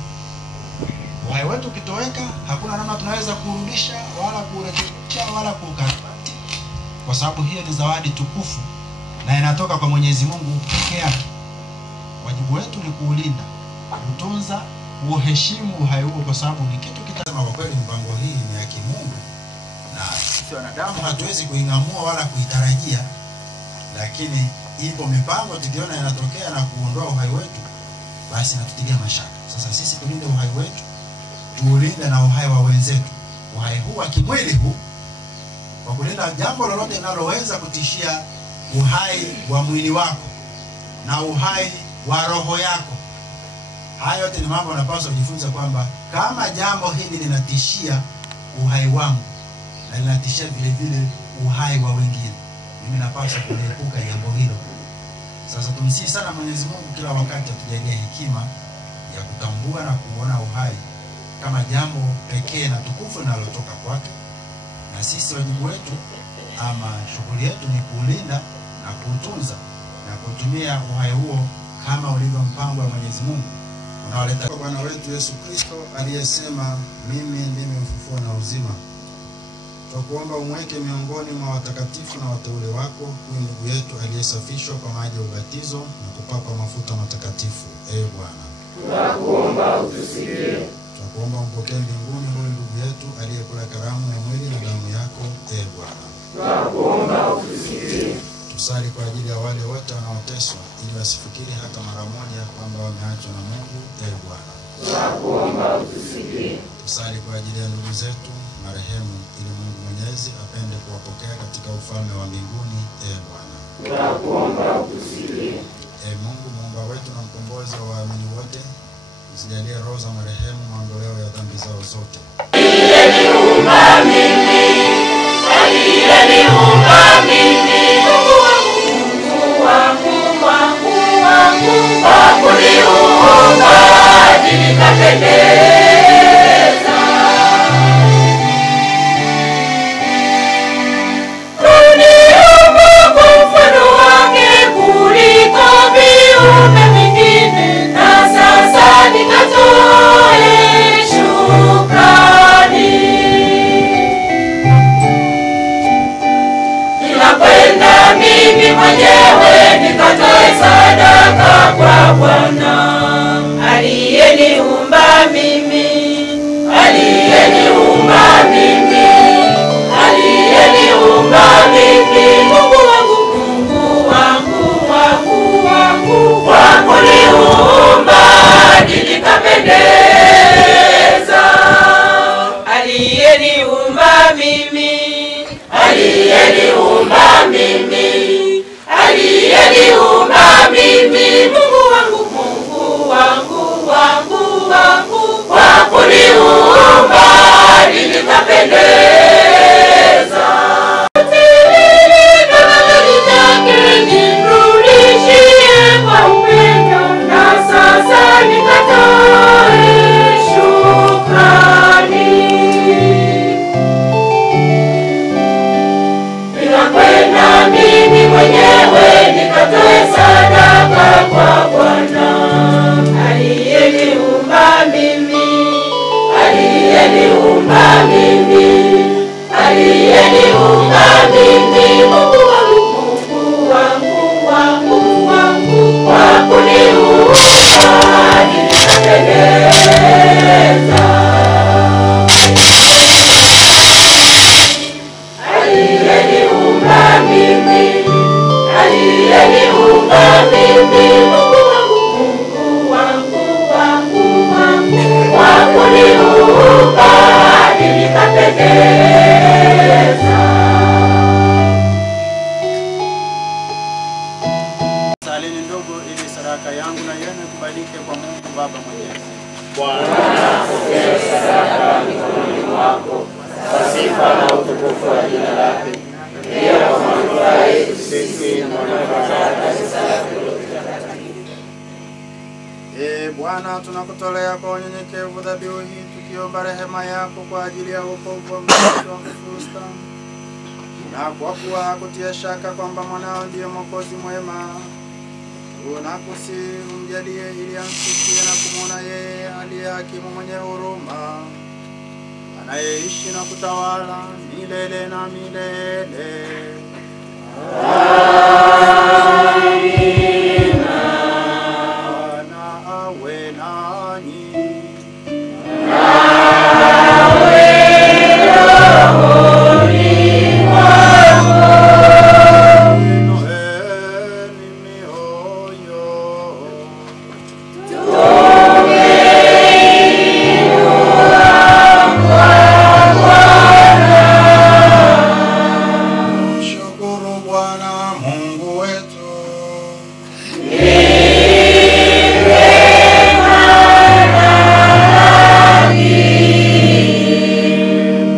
Uhai wetu ukitoweka, hakuna namna tunaweza kurudisha wala kurekebisha wala kukarabati, kwa sababu hiyo ni zawadi tukufu na inatoka kwa Mwenyezi Mungu peke yake. Wajibu wetu ni kuulinda, kutunza, kuheshimu uhai huo, kwa sababu ni kitu kitazama. Kwa kweli mpango hii ni ya kimungu na sisi wanadamu hatuwezi kuingamua wala kuitarajia, lakini ipo mipango tukiona inatokea na kuondoa uhai wetu, basi natutilia mashaka. Sasa sisi tulinde uhai wetu, tuulinde na uhai wa wenzetu. Uhai huu wa kimwili huu, kwa kulinda jambo lolote linaloweza kutishia uhai wa mwili wako na uhai wa roho yako. Hayo yote ni mambo unapaswa kujifunza kwamba kama jambo hili linatishia uhai wangu na linatishia vile vile uhai wa wengine, mimi napaswa kuliepuka jambo hilo. Sasa tumsihi sana Mwenyezi Mungu kila wakati atujalie hekima ya kutambua na kuona uhai kama jambo pekee na tukufu linalotoka kwake, na sisi wajibu wetu ama shughuli yetu ni kuulinda na kuutunza na kutumia uhai huo kama ulivyo mpango wa Mwenyezi Mungu unaoleta kwa Bwana wetu Yesu Kristo aliyesema, mimi ndimi ufufuo na uzima. Tunakuomba umweke miongoni mwa watakatifu na wateule wako huyu ndugu yetu aliyesafishwa kwa maji ya ubatizo na kupakwa mafuta matakatifu. Ee Bwana, tunakuomba utusikie. Tunakuomba umpokee mbinguni huyu ndugu yetu aliyekula karamu ya mwili na damu yako. Ee Bwana, tunakuomba utusikie. Tusali kwa ajili ya wale wote wanaoteswa ili wasifikiri hata mara moja kwamba wameachwa na Mungu. Ee Bwana, tunakuomba utusikie. Tusali kwa ajili ya ndugu zetu marehemu ili Mungu Mwenyezi apende kuwapokea katika ufalme wa mbinguni. Ee Bwana, tunakuomba utusikie. Ee Mungu muumba Baba wetu na mkombozi wa waamini wote, usijalie roho za marehemu maondoleo ya dhambi zao zote. Aliyeniumba mimi, aliyeniumba mimi, Mungu wangu, kwa kuniumba nikapendeza. Kuniumba kwa mfano wake kuliko viumbe vingine, na sasa nikatoe shukrani. Ninakwenda mimi mwenyewe nikatoe sadaka kwa Bwana. Aliyeniumba mimi, aliyeniumba mimi, aliyeniumba mimi, Mungu wangu, Mungu wangu, wangu, wangu, kwa kuniumba nikapendeza. Aliyeniumba mimi, aliyeniumba mimi, aliyeniumba mimi, Mungu wangu, Mungu wangu, wangu, wangu, kwa kuniumba nikapendeza. Nirudishie kwa upendo, na sasa nikatoe shukrani. Ninakwenda mimi mwenyewe nikatoe sadaka kwa Bwana. Aliyeniumba mimi, aliyeniumba mimi, aliyeniumba mimi, Mungu wangu, Mungu wangu, wangu, wangu, kwa kuniumba nikapendeza. Aliyeniumba mimi, aliyeniumba mimi, Mungu wangu, Mungu wangu, wangu, wangu, kwa kuniumba nikapendeza. Salini ndogo ili sadaka yangu na yenu kubalike kwa Mungu Baba Mwenyezi. Bwana apokee sadaka mikononi mwako kwa sifa na utukufu wa jina lake, pia kwa manufaa yetu sisi na manufaa ya kanisa lake lote takatifu. Bwana, tunakutolea kwa unyenyekevu dhabihu hii tukiomba rehema yako kwa ajili ya wokovu wa mtoto wa Fusta, na kwa kuwa hakutia shaka kwamba mwanao ndiye Mwokozi mwema, tunakusihi umjalie ili amsikie na kumwona yeye aliye hakimu mwenye huruma, anayeishi na kutawala milele na milele. Amina. Bwana awe nanyi. Awe rohoni mwako. Inueni mioyo. Mshukuru Bwana Mungu wetu.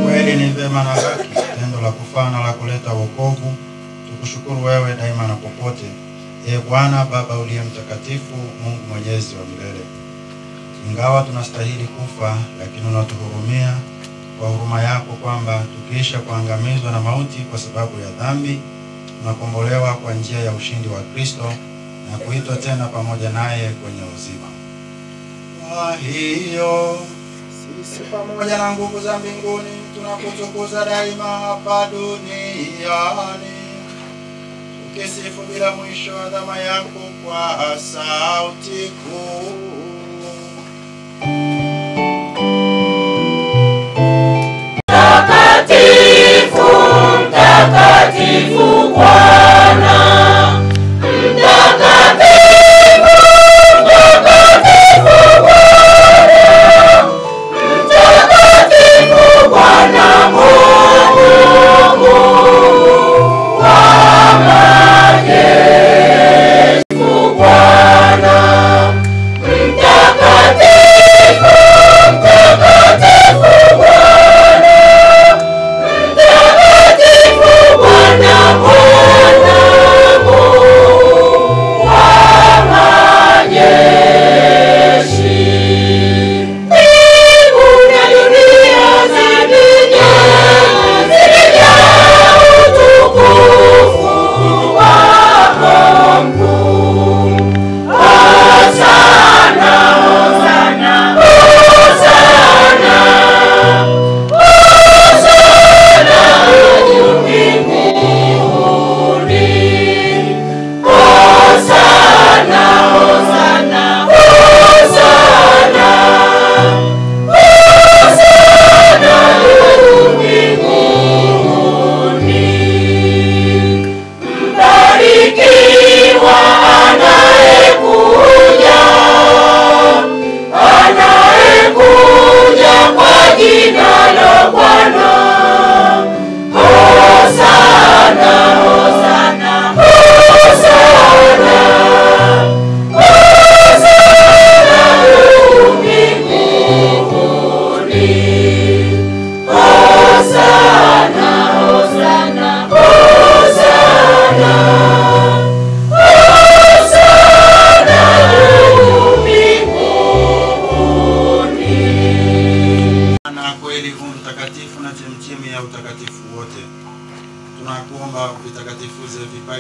Kweli ni vema na haki, tendo la kufaa na la kuleta wokovu. Tukushukuru wewe daima na popote, Bwana Baba uliye mtakatifu, Mungu mwenyezi wa milele. Ingawa tunastahili kufa, lakini unatuhurumia kwa huruma yako, kwamba tukiisha kuangamizwa na mauti kwa sababu ya dhambi, tunakombolewa kwa njia ya ushindi wa Kristo na kuitwa tena pamoja naye kwenye uzima. Kwa hiyo sisi pamoja na nguvu za mbinguni tunakutukuza daima hapa duniani, tukisifu bila mwisho adhama yako kwa sauti kuu. Mtakatifu, mtakatifu Bwana, mtakatifu, mtakatifu Bwana, mtakatifu Bwana Mungu wa majeshi, Bwana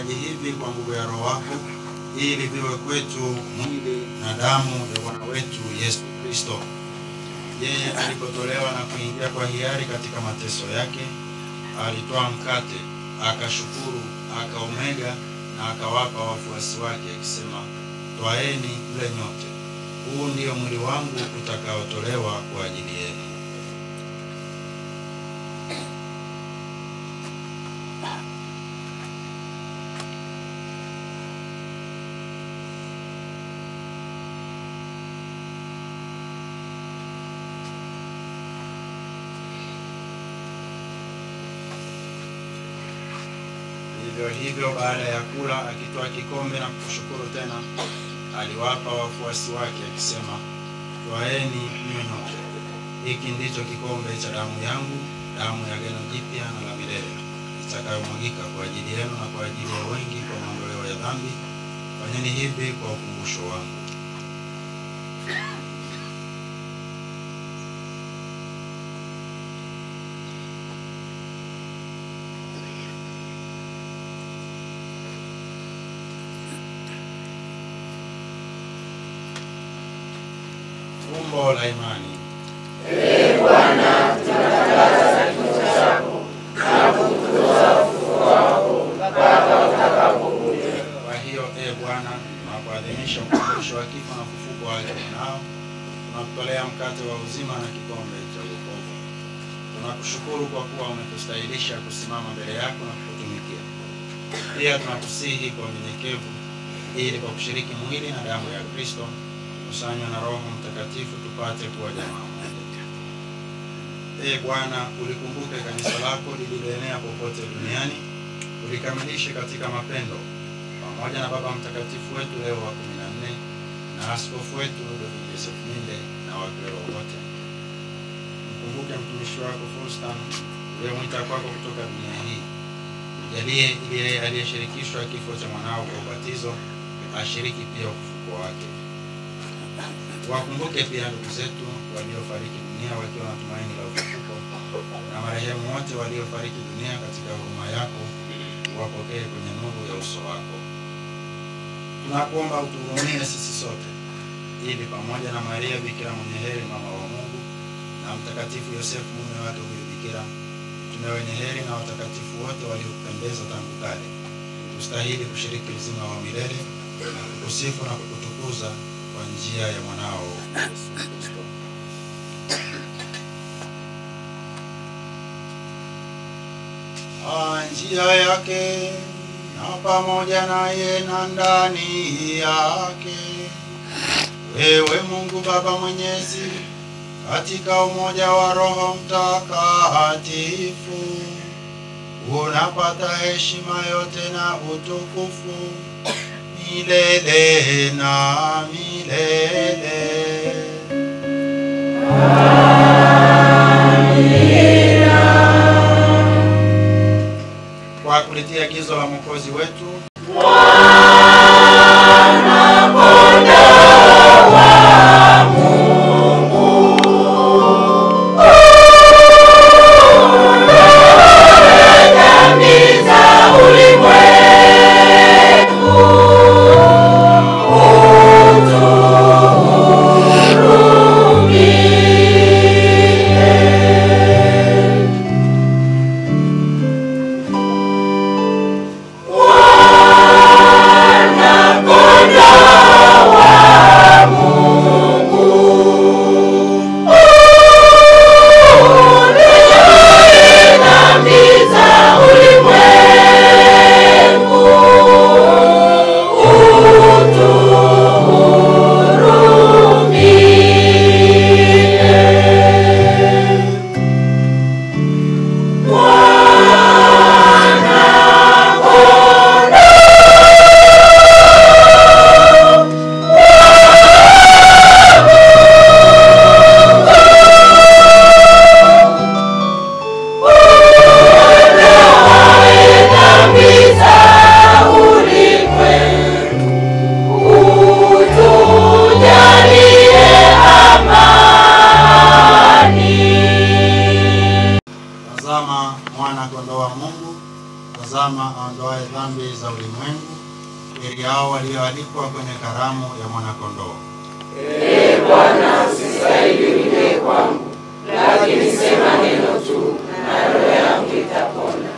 vipaji hivi kwa nguvu ya Roho wako, ili viwe kwetu mwili na damu ya Bwana wetu Yesu Kristo. Yeye alipotolewa na kuingia kwa hiari katika mateso yake, alitoa mkate, akashukuru, akaumega na akawapa wafuasi wake akisema, "Twaeni mle nyote. Huu ndio mwili wangu utakaotolewa kwa ajili yenu." Hivyo baada ya kula, akitoa kikombe na kushukuru tena, aliwapa wafuasi wake akisema, "Twaeni mnywe nyote. Hiki ndicho kikombe cha damu yangu, damu ya agano jipya na la milele, itakayomwagika kwa ajili yenu na kwa ajili ya wengi kwa maondoleo ya dhambi. Fanyeni hivi kwa ukumbusho wangu." Fumbo la imani. Ee Bwana, tunatangaza kifo chako na kukutukuza ufufuo wako mpaka utakapokuja. Kwa hiyo, Ee Bwana, tunapoadhimisha ukumbusho wa kifo na ufufuko wake mwanao, tunakutolea mkate wa uzima na kikombe cha wokovu. Tunakushukuru kwa kuwa umetustahilisha kusimama mbele yako na kukutumikia. Pia tunakusihi kwa unyenyekevu, ili kwa kushiriki mwili na damu ya Kristo kusanywa na Roho Mtakatifu tupate kuwa jamaa moja. Ee Bwana, ulikumbuke kanisa lako lililoenea popote duniani, ulikamilishe katika mapendo, pamoja na Baba Mtakatifu wetu Leo wa 14 na askofu wetu Joseph Minde na waklero wote. Mkumbuke mtumishi wako Faustin uliyemwita kwako kutoka dunia hii. Jalie ili yeye aliyeshirikishwa kifo cha mwanao kwa ubatizo ashiriki pia ufufuko wake. Wakumbuke pia ndugu zetu waliofariki dunia wakiwa na tumaini la ufufuko, na marehemu wote waliofariki dunia katika huruma yako, wapokee kwenye nuru ya uso wako. Tunakuomba utuhurumie sisi sote, ili pamoja na Maria Bikira mwenye heri mama wa Mungu na Mtakatifu Yosefu mume wake huyo Bikira, mtume wenye heri na watakatifu wote waliokupendeza tangu kale, tustahili kushiriki uzima wa milele na kukusifu na kukutukuza kwa njia ya mwanao Yesu Kristo. Njia yake na pamoja naye na ndani yake, wewe Mungu Baba Mwenyezi, katika umoja wa Roho Mtakatifu, unapata heshima yote na utukufu milele na milele. Kwa kulitia agizo la Mwokozi wetu, Mwana Kondoo wa Mungu, uondoe dhambi za ulimwengu, utuhurumie. waalikwa kwenye karamu ya mwanakondoo. Ee Bwana, usistahili uingie kwangu, lakini sema neno tu na roho yangu itapona.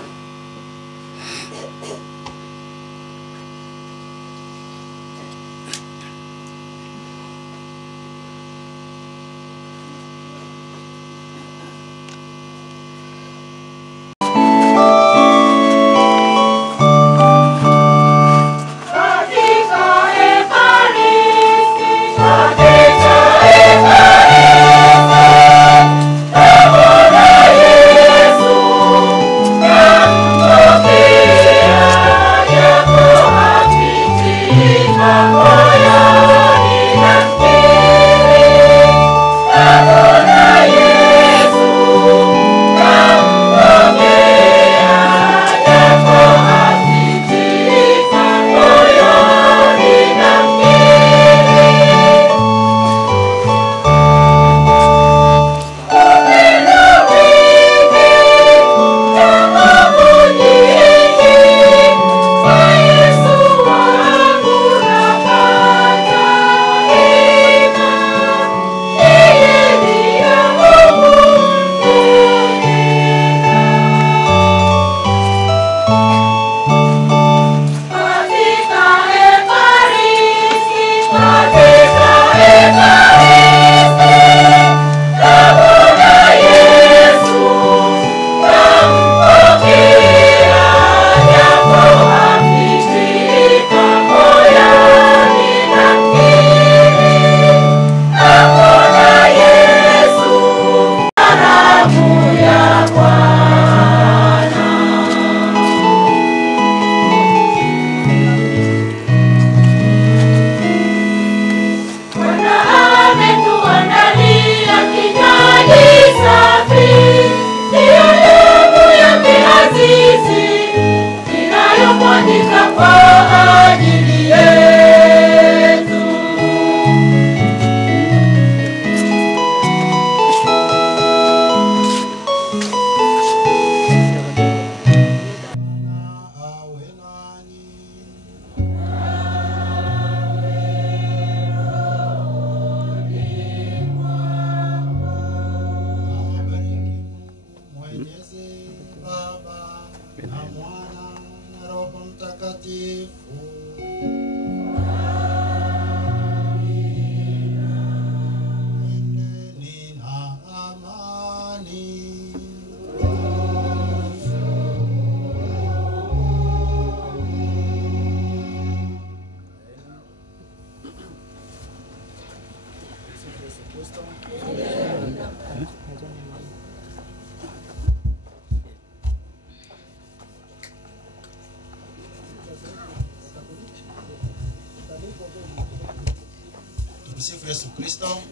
Tumsifu Yesu Kristo.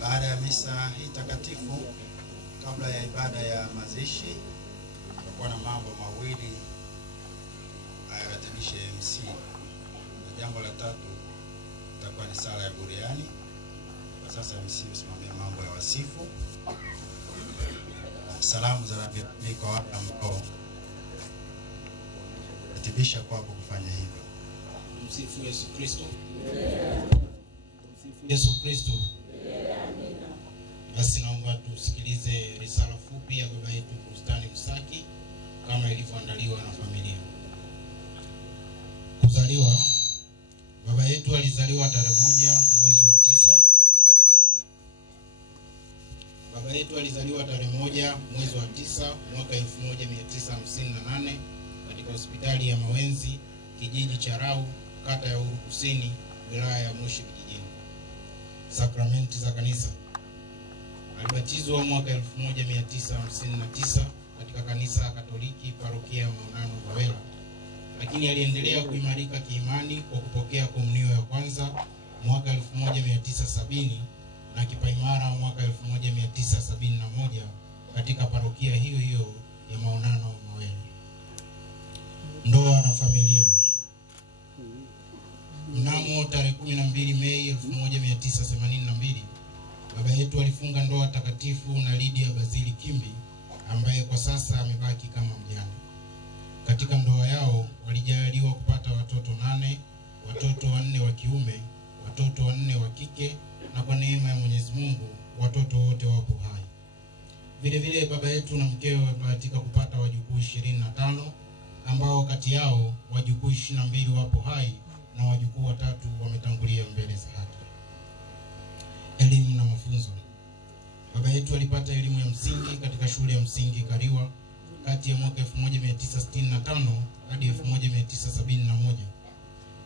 Baada ya misa hii takatifu, kabla ya ibada ya mazishi, tutakuwa na mambo mawili ayaratibishe MC. Na jambo la tatu itakuwa ni sala ya buriani. Kwa sasa MC usimamia mambo ya wasifu. Salamu za Rabbi kwa watu ambao ratibisha kwako kufanya hivyo. Tumsifu Yesu Kristo. Tumsifu Yesu Kristo. Basi naomba tusikilize risala fupi ya baba yetu Bustani Msaki kama ilivyoandaliwa na familia. Kuzaliwa. Baba yetu alizaliwa tarehe 1 mwezi wa 9. Baba yetu alizaliwa tarehe 1 mwezi wa 9 mwaka 1958 katika hospitali ya Mawenzi, kijiji cha Rau, kata ya Uhuru Kusini, wilaya ya Moshi vijijini. Sakramenti za kanisa. Alibatizwa mwaka 1959 katika kanisa Katoliki parokia Maunano Bawela, lakini aliendelea kuimarika kiimani kwa kupokea komunio ya kwanza mwaka 1970 na kipaimara mwaka 1971 katika parokia hiyo hiyo ya Maunano Bawela. Ndoa na familia. Mnamo tarehe 12 Mei 1982 baba yetu alifunga ndoa takatifu na Lydia Bazili Kimbi ambaye kwa sasa amebaki kama mjane. Katika ndoa yao walijaliwa kupata watoto 8 watoto 4 wa kike, na kwa neema ya Mwenyezi Mungu watoto wote wapo hai. Vile vile baba yetu na mkewe wamebahatika kupata wajukuu 25, ambao kati yao wajukuu 22 wapo hai na wajukuu 3 wametangulia mbele za haki. Elimu na mafunzo. Baba yetu alipata elimu ya msingi katika shule ya msingi Kariwa kati ya mwaka 1965 hadi 1971.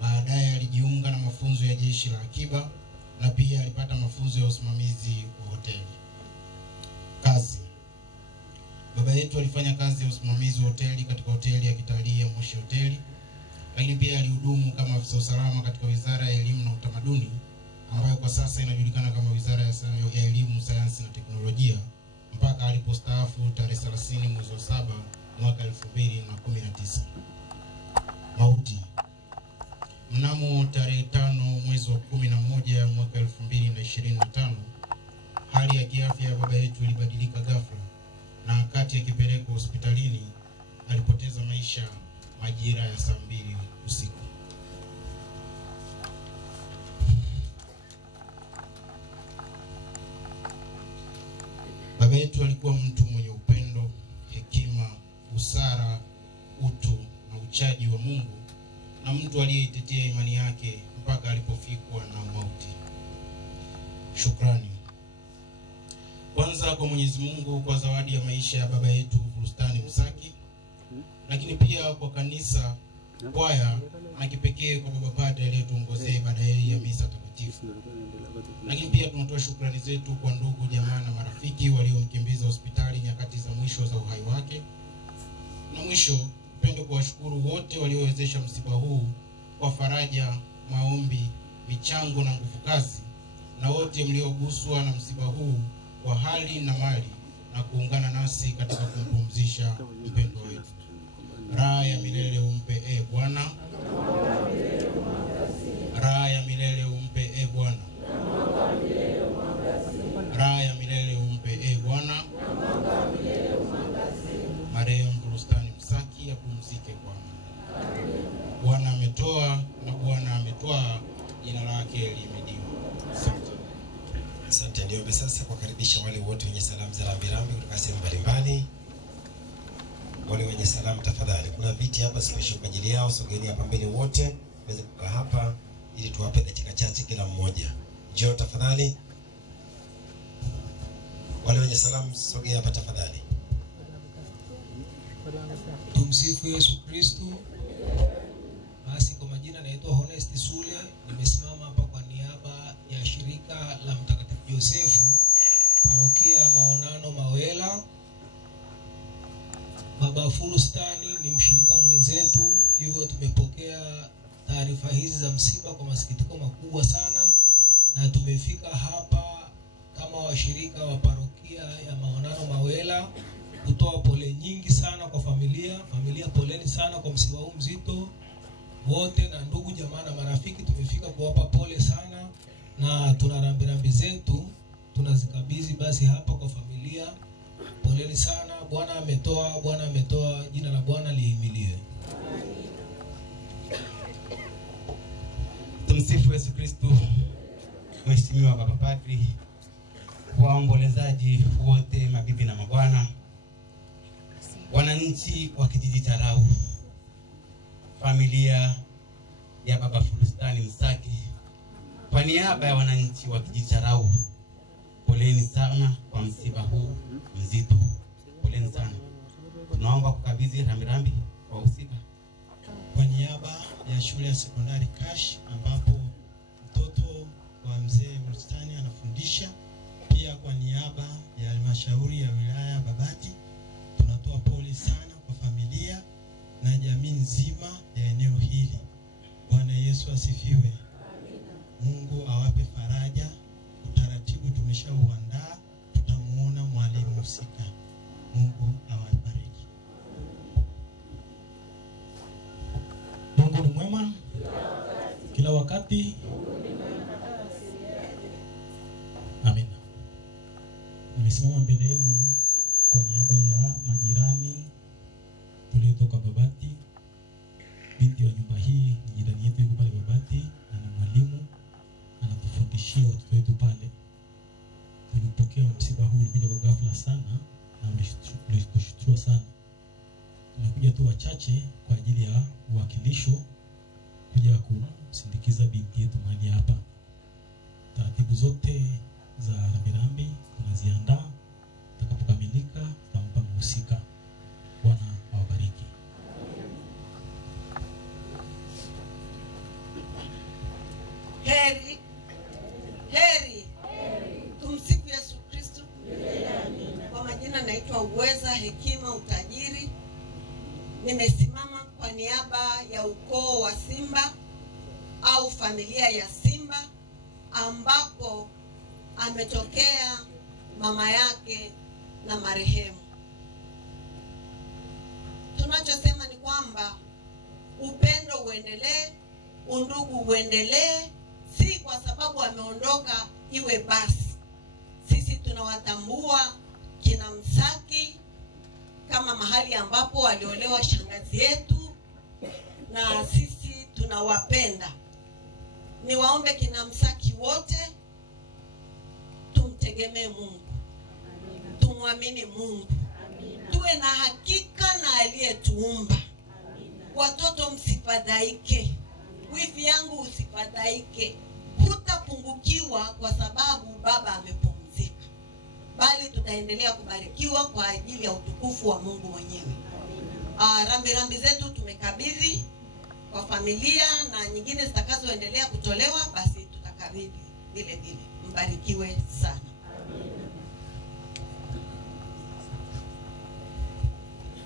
Baadaye alijiunga na mafunzo ya jeshi la akiba na pia alipata mafunzo ya usimamizi wa hoteli. Kazi. Baba yetu alifanya kazi ya usimamizi wa hoteli katika hoteli ya kitalii ya Moshi Hoteli, lakini pia alihudumu kama afisa usalama katika Wizara ya Elimu na Utamaduni, ambayo kwa sasa inajulikana kama Wizara ya Elimu, Sayansi na Teknolojia, mpaka alipostaafu tarehe 30 mwezi wa 7 mwaka 2019. Mauti. Mnamo tarehe 5 mwezi wa 11 mwaka 2025, hali ya kiafya ya baba yetu ilibadilika ghafla, na wakati akipelekwa hospitalini alipoteza maisha majira ya saa 2 usiku. Baba yetu alikuwa mtu mwenye upendo, hekima, busara, utu na uchaji wa Mungu, na mtu aliyeitetea imani yake mpaka alipofikwa na mauti. Shukrani. Kwanza kwa Mwenyezi Mungu kwa zawadi ya maisha ya baba yetu Fulustani Msaki, lakini pia kwa kanisa, kwaya, na kipekee kwa baba padre aliyetuongozea ibada hii ya misa takatifu. Lakini pia tunatoa shukrani zetu kwa ndugu, jamaa na marafiki waliomkimbiza hospitali nyakati za mwisho za uhai wake. Na mwisho, napenda kuwashukuru wote waliowezesha msiba huu kwa faraja, maombi, michango na nguvu kazi, na wote mlioguswa na msiba huu kwa hali na mali na kuungana nasi katika kumpumzisha mpendwa wetu. Raha ya milele umpe Bwana. Raha ya milele umpe Bwana. Raha ya milele umpe Bwana. Marehemu Fulustani Msaki apumzike kwa amani. Bwana ametoa na Bwana ametwaa, jina lake limediwa. Asante. Asante. Niombe sasa kukaribisha wale wote wenye salamu za rambirambi kutoka sehemu mbalimbali. Wale wenye salamu tafadhali, kuna viti hapa special kwa ajili yao, sogeni hapa mbele wote waweze kukaa hapa ili tuwape dakika chache kila mmoja. Njoo tafadhali. Wale wenye salamu sogea hapa tafadhali. Tumsifu Yesu Kristo. Basi kwa majina naitwa Honest Sule, nimesimama hapa kwa niaba ya shirika la Mtakatifu Josefu, parokia Maonano Mawela. Baba Fulustani ni mshirika mwenzetu, hivyo tumepokea taarifa hizi za msiba kwa masikitiko makubwa sana, na tumefika hapa kama washirika wa parokia ya Maonano Mawela kutoa pole nyingi sana kwa familia. Poleni sana kwa msiba huu mzito. Wote na ndugu, jamaa na marafiki tumefika kuwapa pole sana, na tuna rambirambi zetu tunazikabidhi basi hapa kwa familia. Poleni sana. Bwana ametoa, Bwana ametoa, jina la Bwana lihimidiwe. Tumsifu Yesu Kristo. Mheshimiwa Baba Padri, waombolezaji wote, mabibi na mabwana, wananchi wa kijiji cha Rau, familia ya Baba Fulustani Msaki, kwa niaba ya wananchi wa kijiji cha Rau, poleni sana kwa msiba huu mzito. Poleni sana. Tunaomba kukabidhi rambirambi kwa husika. Kwa niaba ya shule ya sekondari Kash, ambapo mtoto wa mzee Fulustani anafundisha, pia kwa niaba ya halmashauri ya wilaya Babati, tunatoa pole sana kwa familia na jamii nzima ya eneo hili. Bwana Yesu asifiwe. Mungu awape faraja. Utaratibu tumeshauandaa, tutamuona mwalimu husika. Mungu awabariki. Mungu ni mwema kila wakati. Amina. Nimesimama mbele yenu kwa niaba ya majirani tuliotoka Babati. Binti wa nyumba hii, jirani yetu yuko pale Babati, ana mwalimu, ana kuwafikishia watoto wetu pale. Tulipokea msiba huu ulikuja kwa ghafla sana na ulishtua sana. Tumekuja tu wachache kwa ajili ya uwakilisho kuja kumsindikiza binti yetu mahali hapa. Taratibu zote za rambirambi tunaziandaa, tutakapokamilika tutampa mhusika. Bwana awabariki. Heri, heri, tumsifu Yesu Kristo. Kwa majina naitwa Uweza Hekima Utajiri. Nimesimama kwa niaba ya ukoo wa Simba au familia ya Simba ambapo ametokea mama yake na marehemu. Tunachosema ni kwamba upendo uendelee, undugu uendelee, si kwa sababu ameondoka iwe basi. Sisi tunawatambua kina Msaki kama mahali ambapo waliolewa shangazi yetu, na sisi tunawapenda. Niwaombe kina Msaki wote tumtegemee Mungu, tumwamini Mungu, tuwe na hakika na aliyetuumba. Watoto msifadhaike, wifi yangu usifadhaike, hutapungukiwa kwa sababu baba amepumzika, bali tutaendelea kubarikiwa kwa ajili ya utukufu wa Mungu mwenyewe. Rambirambi zetu tumekabidhi kwa familia na nyingine zitakazoendelea kutolewa, basi tutakabidhi vile vile. Mbarikiwe sana.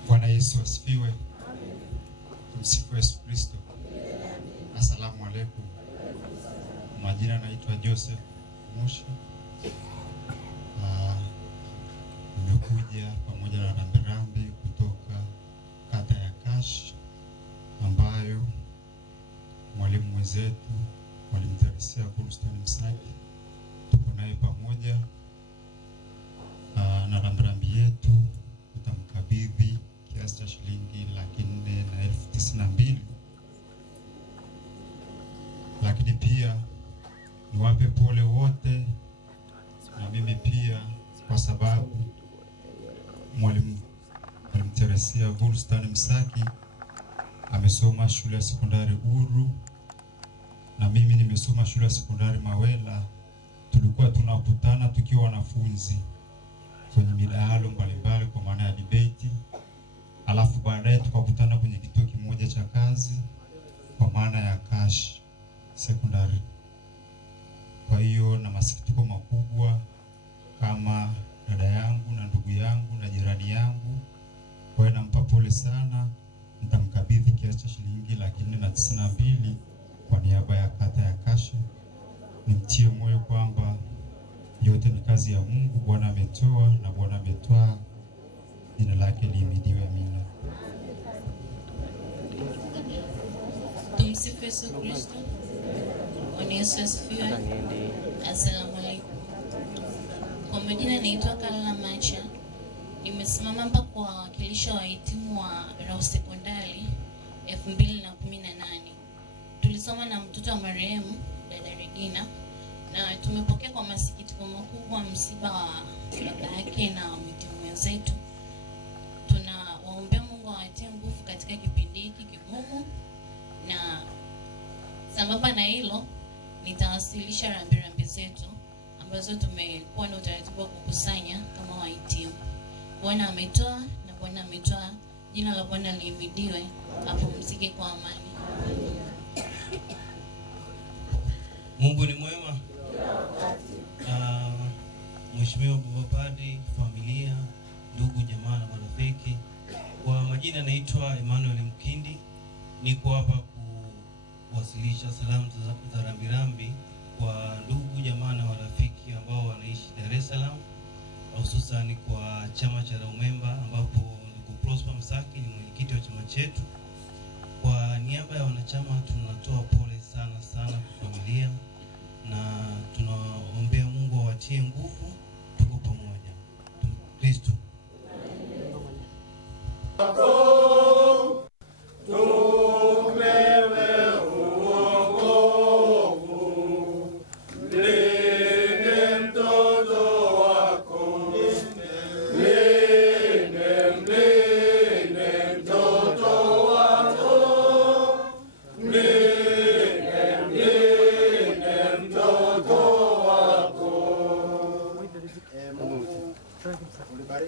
Bwana Yesu asifiwe. Tumsifu Yesu Kristo. Asalamu alaykum. Majina naitwa Joseph Moshi. Nimekuja pamoja na rambirambi kutoka kata ya Kash ambayo mwalimu mwenzetu Mwalimu Teresia Kulstani Msaki tuko naye pamoja, na rambirambi yetu tutamkabidhi kiasi cha shilingi 492,000. Lakini pia niwape pole wote na mimi pia, kwa sababu Mwalimu Teresia Kulstani Msaki amesoma shule ya sekondari Uru na mimi nimesoma shule ya sekondari Mawela. Tulikuwa tunakutana tukiwa wanafunzi kwenye midahalo mbalimbali kwa maana ya debate, alafu baadaye tukakutana kwenye kituo kimoja cha kazi kwa maana ya Kash Secondary. Kwa hiyo na masikitiko makubwa kama dada yangu na ndugu yangu na jirani yangu, kwa hiyo nampa pole sana. Nitamkabidhi kiasi cha shilingi 492,000 kwa niaba ya kata ya Kash. Nimtie moyo kwamba yote ni kazi ya Mungu. Bwana ametoa na Bwana ametwaa, jina lake lihimidiwe. Amina. Tumsifu Yesu Kristo. Bwana Yesu asifiwe. Asalamu alaykum. Kwa majina naitwa Karla Macha. Nimesimama hapa kwa wakilisha wahitimu wa Rao Sekondari 2018. Tulisoma na mtoto wa marehemu dada Regina, na tumepokea kwa masikitiko makubwa msiba wa baba yake na mhitimu wenzetu. Tunawaombea Mungu awatie nguvu katika kipindi hiki kigumu, na sambamba na hilo nitawasilisha rambirambi zetu ambazo tumekuwa na utaratibu wa kukusanya kama wahitimu. Bwana ametoa na Bwana ametoa, jina la Bwana lihimidiwe. Apumzike kwa amani. Mungu ni mwema. Mheshimiwa Baba Padri, familia, ndugu, jamaa na marafiki, kwa majina naitwa Emmanuel Mkindi. Niko hapa kuwasilisha salamu za rambirambi kwa ndugu, jamaa na marafiki ambao wanaishi Dar es Salaam, hususan kwa chama cha Raumemba ambapo ndugu Prosper Msaki ni mwenyekiti wa chama chetu. Kwa niaba ya wanachama tunatoa pole sana sana kwa familia na tunaombea Mungu awatie nguvu. Tuko pamoja. Kristo. Tumewe uongovu.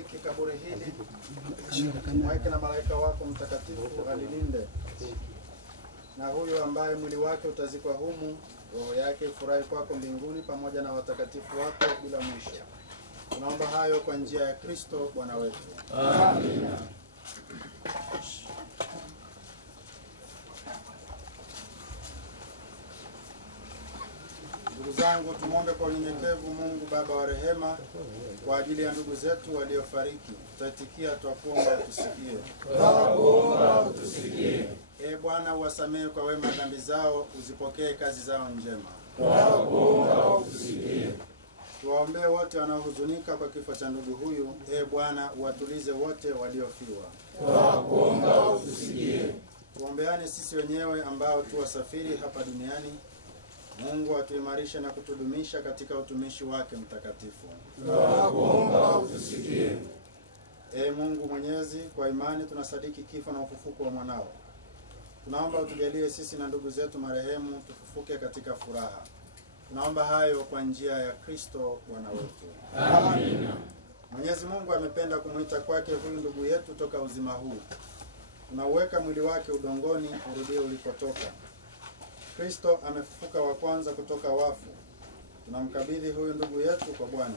bariki kaburi hili, mweke na malaika wako mtakatifu alilinde. Na huyo ambaye mwili wake utazikwa humu, roho yake ifurahi kwako mbinguni pamoja na watakatifu wako bila mwisho. Tunaomba hayo kwa njia ya Kristo Bwana wetu. Amina. Ndugu zangu, tumwombe kwa unyenyekevu Mungu Baba wa rehema kwa ajili ya ndugu zetu waliofariki. Tutaitikia, twakuomba utusikie. Twakuomba utusikie. Ee Bwana, uwasamehe kwa wema dhambi zao, uzipokee kazi zao njema. Twakuomba utusikie. Tuwaombee wote wanaohuzunika kwa kifo cha ndugu huyu. Ee Bwana, uwatulize wote waliofiwa. Twakuomba utusikie. Tuombeane sisi wenyewe ambao tu wasafiri hapa duniani. Mungu atuimarishe na kutudumisha katika utumishi wake mtakatifu. Twakuomba utusikie. Ee Mungu Mwenyezi, kwa imani tunasadiki kifo na ufufuko wa mwanao. Tunaomba utujalie sisi na ndugu zetu marehemu tufufuke katika furaha. Tunaomba hayo kwa njia ya Kristo Bwana wetu. Amina. Mwenyezi Mungu amependa kumuita kwake huyu ndugu yetu toka uzima huu. Tunauweka mwili wake udongoni urudie ulikotoka. Kristo amefufuka wa kwanza kutoka wafu. Tunamkabidhi huyu ndugu yetu kwa Bwana.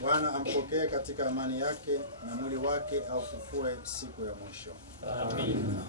Bwana ampokee katika amani yake na mwili wake aufufue siku ya mwisho. Amina.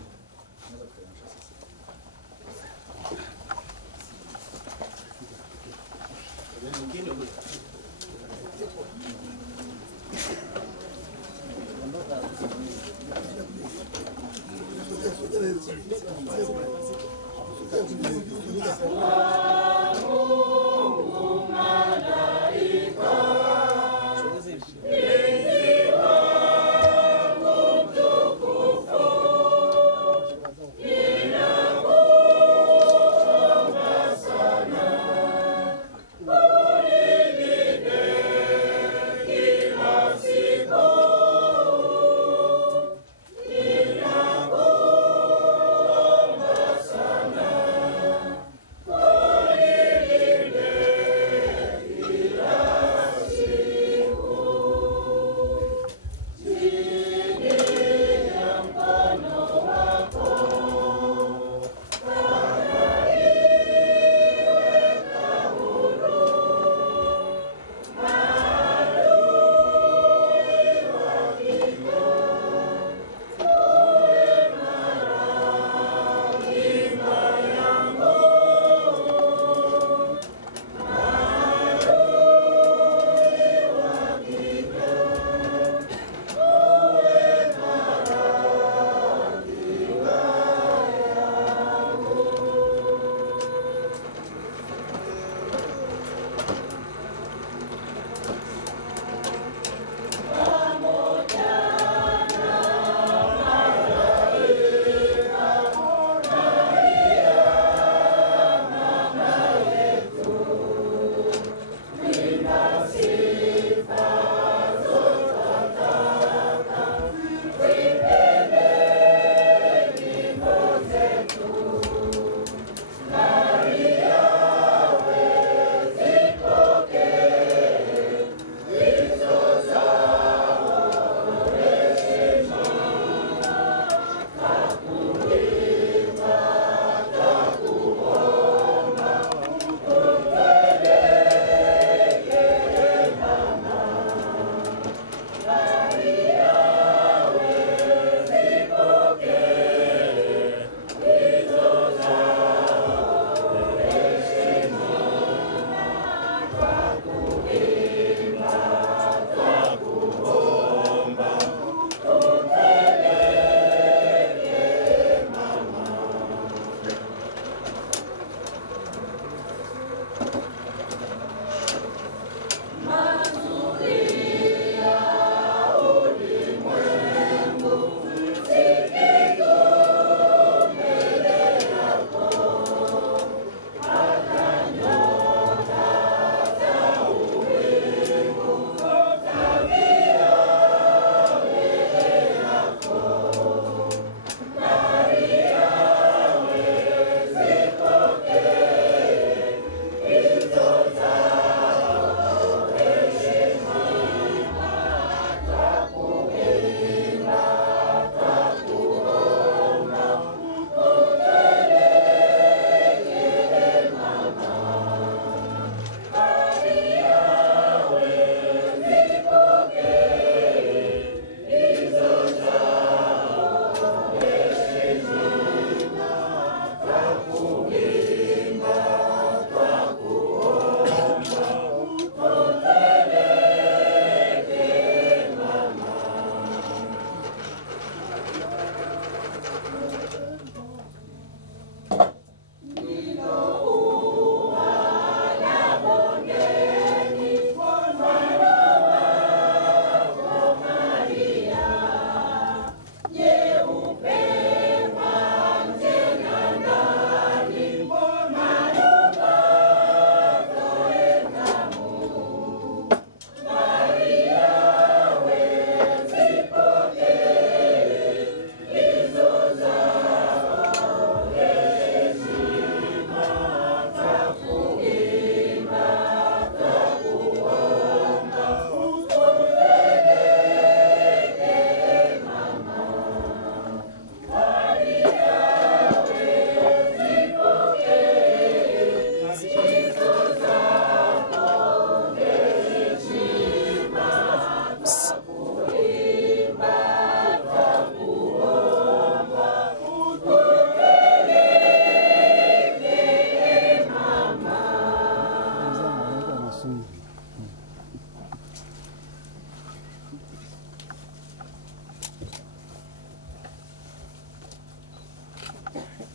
Twakuomba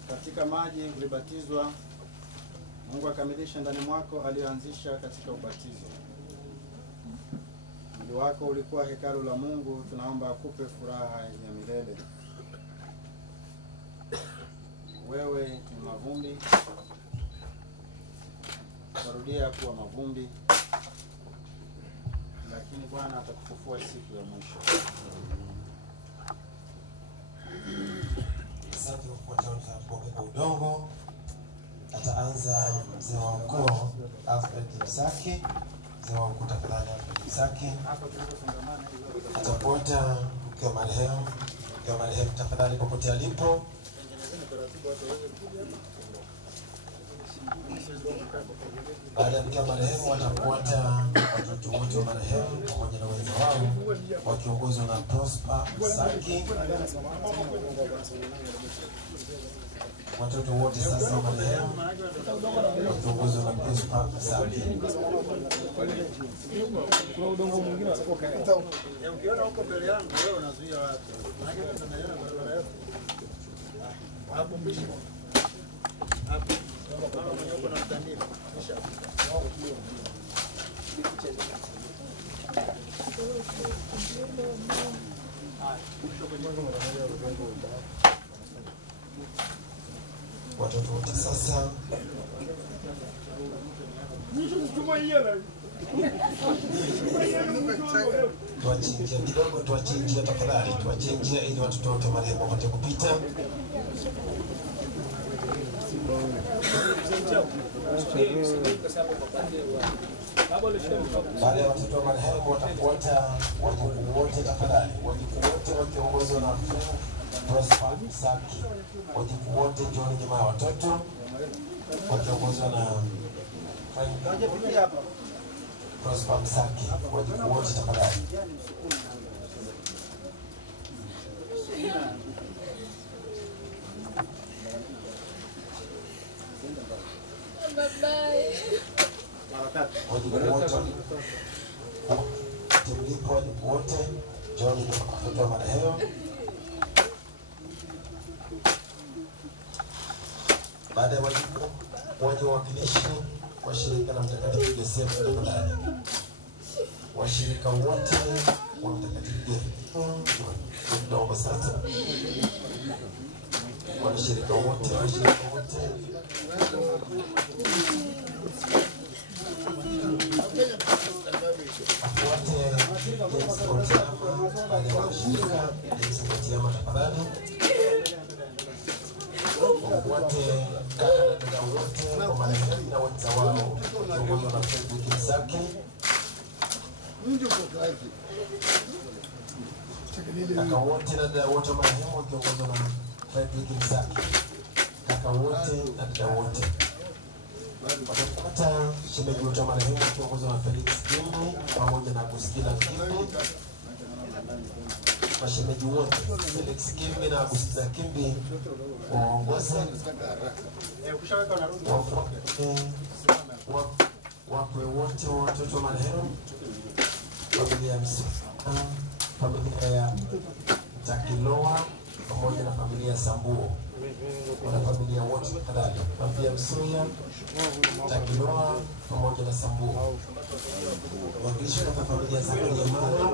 Katika maji ulibatizwa, Mungu akamilisha ndani mwako aliyoanzisha katika ubatizo. Mwili wako ulikuwa hekalu la Mungu, tunaomba akupe furaha ya milele. Wewe ni mavumbi, utarudia kuwa mavumbi, lakini Bwana atakufufua siku ya mwisho. Asante kufuatana na kupokea udongo. Ataanza mzee wa ukoo Alfred Msaki. Mzee wa ukoo tafadhali Alfred Msaki. Atafuata mke wa marehemu. Mke wa marehemu tafadhali popote alipo. Baada ya mke wa marehemu watafuata watoto wote wa marehemu pamoja na wenza wao wakiongozwa na Prosper Msaki. Watoto wote sasa wa marehemu wakiongozwa na Prosper Msaki. Kuna udongo mwingine usipokaa. Ukiona huko mbele yangu wewe unazuia watu. Maana tunaiona barabara yote. Hapo mbishi. Hapo. Mama mwenye uko na mtandiko. Kisha. Watoto wote sasa tuwachinjia kidogo, tuwachinjia tafadhali, tuwachinjia ili watoto wote marehemu wapate kupita. Baada ya watoto wa marehemu watafuata wajukuu wote tafadhali, wajukuu wote wakiongozwa na Prosper Msaki. Wajukuu wote jioni jamaa watoto wakiongozwa na Prosper Msaki. Wajukuu wote tafadhali. Wajukuu wote tulipo, wajukuu wote jioni watoto wa marehemu. Baada ya waje wawakilishi wa shirika la Mtakatifu Josefu tafadhali. Washirika wote wa Mtakatifu Josefu ndio sasa. Washirika wote baada ya washirika James tafadhali. Wote kaka na dada wote kwa marehemu na wenza wao wakiongozwa na Fredrick Msaki. Kaka wote na dada wote wa marehemu wakiongozwa na Fredrick Msaki. Kaka wote na dada wote. Watafuata shemeji wote wa marehemu wakiongozwa na Felix Kimbi pamoja na Agustina Kimbi. Mashemeji wote Felix Kimbi na Agustina Kimbi waongoze wakwe wote wa watoto wa marehemu, familia ya Msaka, familia ya Takiloa pamoja na familia ya Sambuo. Kuna familia wote kadhalika, familia Msuya, Takiloa pamoja na Sambuo. Wakilishi kutoka familia za Kanyamala,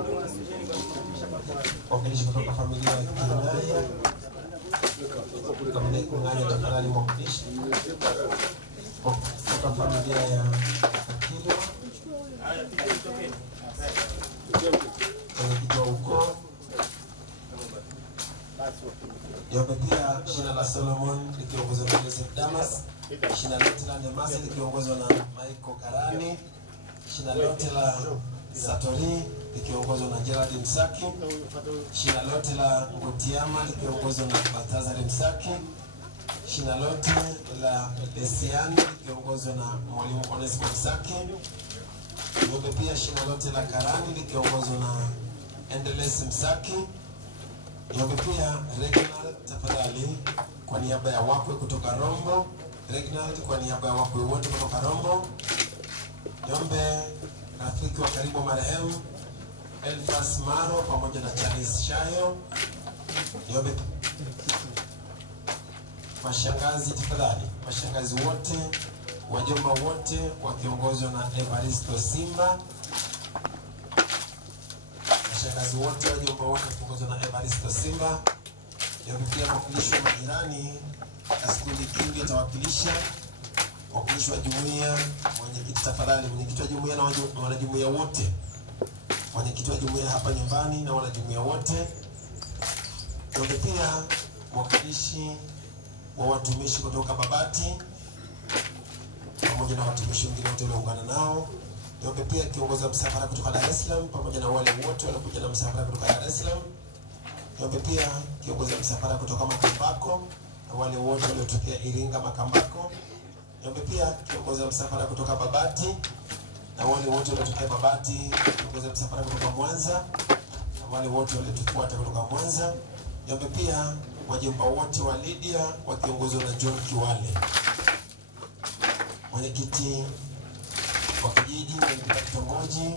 wakilishi kutoka familia ya Kinaya, familia Kunganya tafadhali mwakilishi kutoka familia ya Akilwa, mwenyekiti wa ukoo. Yope pia shina la Solomon likiongozwa na Joseph Damas, shina lote la Nemasi likiongozwa na Michael Karani, shina lote la Satori likiongozwa na Gerald Msaki, shina lote la Ngutiama likiongozwa na Baltazar Msaki, shina lote la Desiani likiongozwa na Mwalimu Onesmo Msaki. Yope pia shina lote la Karani likiongozwa na Endeles Msaki. Yope pia Reginald tafadhali kwa niaba ya wakwe kutoka Rombo. Reginald kwa niaba ya wakwe wote kutoka Rombo. Niombe rafiki wa karibu wa marehemu Elfas Maro pamoja na Charles Shayo. Niombe mashangazi tafadhali, mashangazi wote, wajomba wote wakiongozwa na Evaristo Simba. Mashangazi wote, wajomba wote wakiongozwa na Evaristo Simba. Niombe pia mwakilishi wa majirani Askuli Kingi atawakilisha, mwakilishi wa jumuiya, mwenyekiti tafadhali, mwenyekiti wa jumuiya na wanajumuiya wote, mwenyekiti wa jumuiya hapa nyumbani na wanajumuiya wote. Niombe pia mwakilishi wa watumishi kutoka Babati pamoja na watumishi wengine wote walioungana nao. Niombe pia kiongozi wa msafara kutoka Dar es Salaam pamoja na wale wote waliokuja na msafara kutoka Dar es Salaam. Niombe pia kiongozi wa msafara kutoka Makambako na wale wote waliotokea Iringa Makambako. Niombe pia kiongozi wa msafara kutoka Babati na wale wote waliotokea Babati, kiongozi wa msafara kutoka Mwanza na wale wote waliotufuata kutoka Mwanza. Niombe pia wajomba wote wa Lydia wakiongozwa na John Kiwale, mwenyekiti wa kijiji, mwenyekiti wa kitongoji,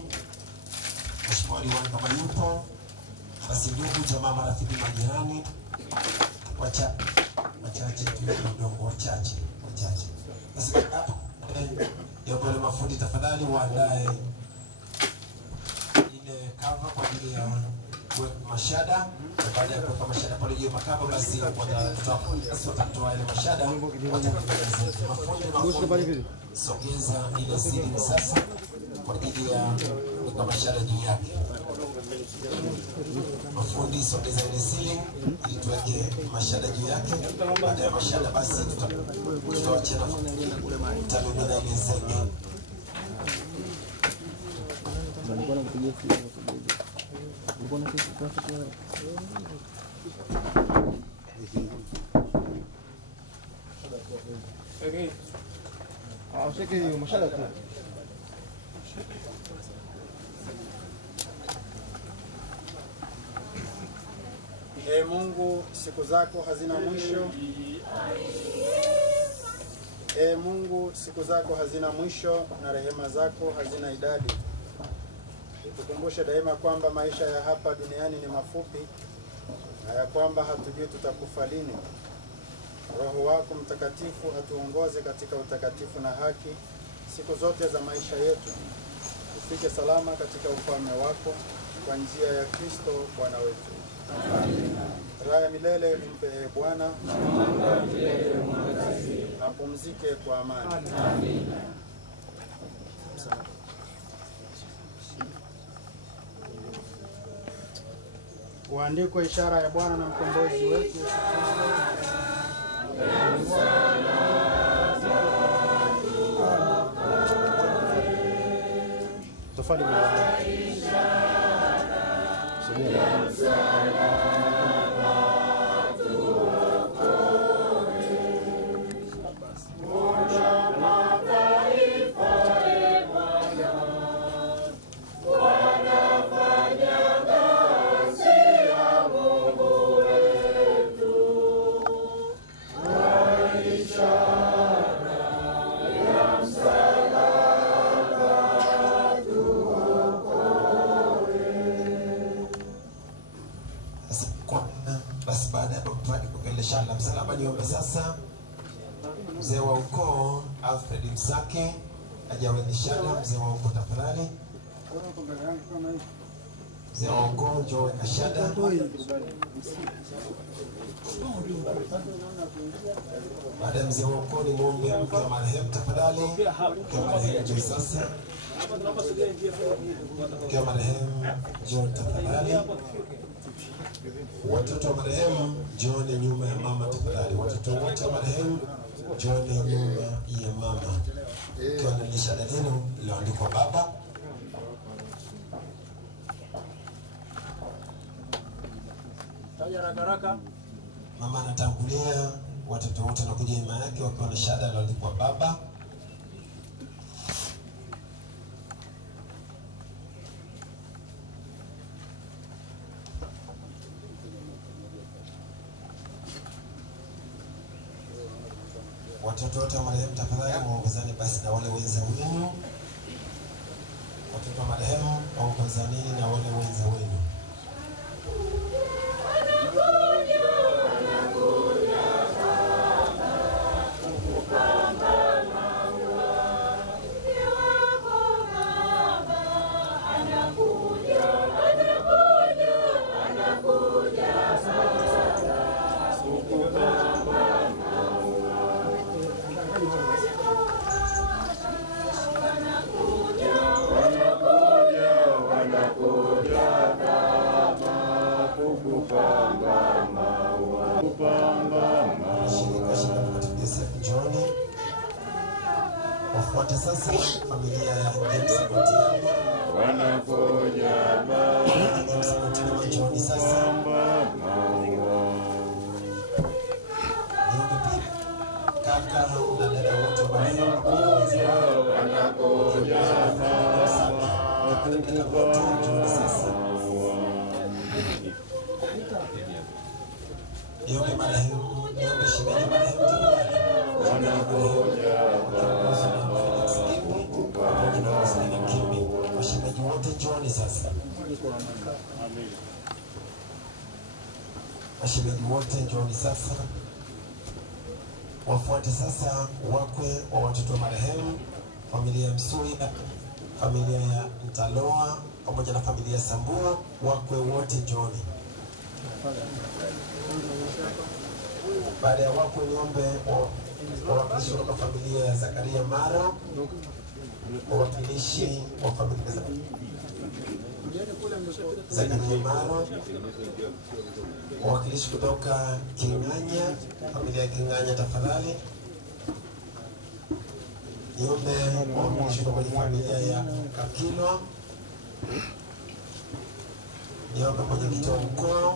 mheshimiwa diwani kama yupo, basi ndugu jamaa, marafiki, majirani, wachache tu kidogo, wachache. Basi hapa ndio wale mafundi tafadhali waandae ile cover kwa ajili ya mashada. Baada ya kuweka mashada pale juu makaba, basi watatoa ile mashada, mafundi sogeza ile ceiling sasa kwa ajili ya kuweka mashada juu yake. Mafundi sogeza ile ceiling ili tuweke mashada juu yake. Baada ya mashada basi tutawachia na tutamimina ile zege. Nilikuwa nakupigia simu nilikuwa na kesi kwa ushike mashada tu. Ee Mungu, siku zako hazina mwisho. Ee Mungu, siku zako hazina mwisho na rehema zako hazina idadi. Tukumbushe daima kwamba maisha ya hapa duniani ni mafupi na ya kwamba hatujui tutakufa lini. Roho wako Mtakatifu atuongoze katika utakatifu na haki siku zote za maisha yetu, tufike salama katika ufalme wako kwa njia ya Kristo Bwana wetu. Raha ya milele umpe Bwana, apumzike kwa amani. Uandiko ishara ya Bwana na mkombozi wetu Yesu Kristo. Tofali Shala msalaba. Niombe sasa mzee wa ukoo Alfred Msake ajawe shala. Mzee wa ukoo tafadhali, mzee wa ukoo njoo weka shada. Baada ya mzee wa ukoo ni muombe mke wa marehemu tafadhali, mke wa marehemu njoo sasa, mke wa marehemu njoo tafadhali. Watoto wa marehemu njooni nyuma ya mama tafadhali. Watoto wote wa marehemu njooni nyuma ya mama. Ukiwa na shada lenu lililoandikwa baba. Mama anatangulia, watoto wote wanakuja nyuma yake wakiwa na shada lililoandikwa baba. Watoto wote wa marehemu tafadhali muongozane basi na wale wenza wenu wazanini na wale wenza wenu. Njoni wafuate sasa familia ya James Matiang'i wanakuja njoni sasa kaka na dada wote wanakuja njoni sasa Yome marehemu, yome shemeji marehemu washemeji wote njoni sasa. Washemeji wote njoni sasa. Wafuate sasa wakwe wa watoto wa marehemu, familia ya Msuya, familia ya Mtaloa pamoja na familia ya Sambua, wakwe wote njoni. Baada ya wakwe niombe wawakilishi kutoka familia ya Zakaria Mara, wawakilishi wa familia Zakaria Mara, wawakilishi kutoka King'anya, familia ya King'anya tafadhali. Niombe wawakilishi kutoka familia ya Kakilwa. Niombe mwenyekiti wa mkoa.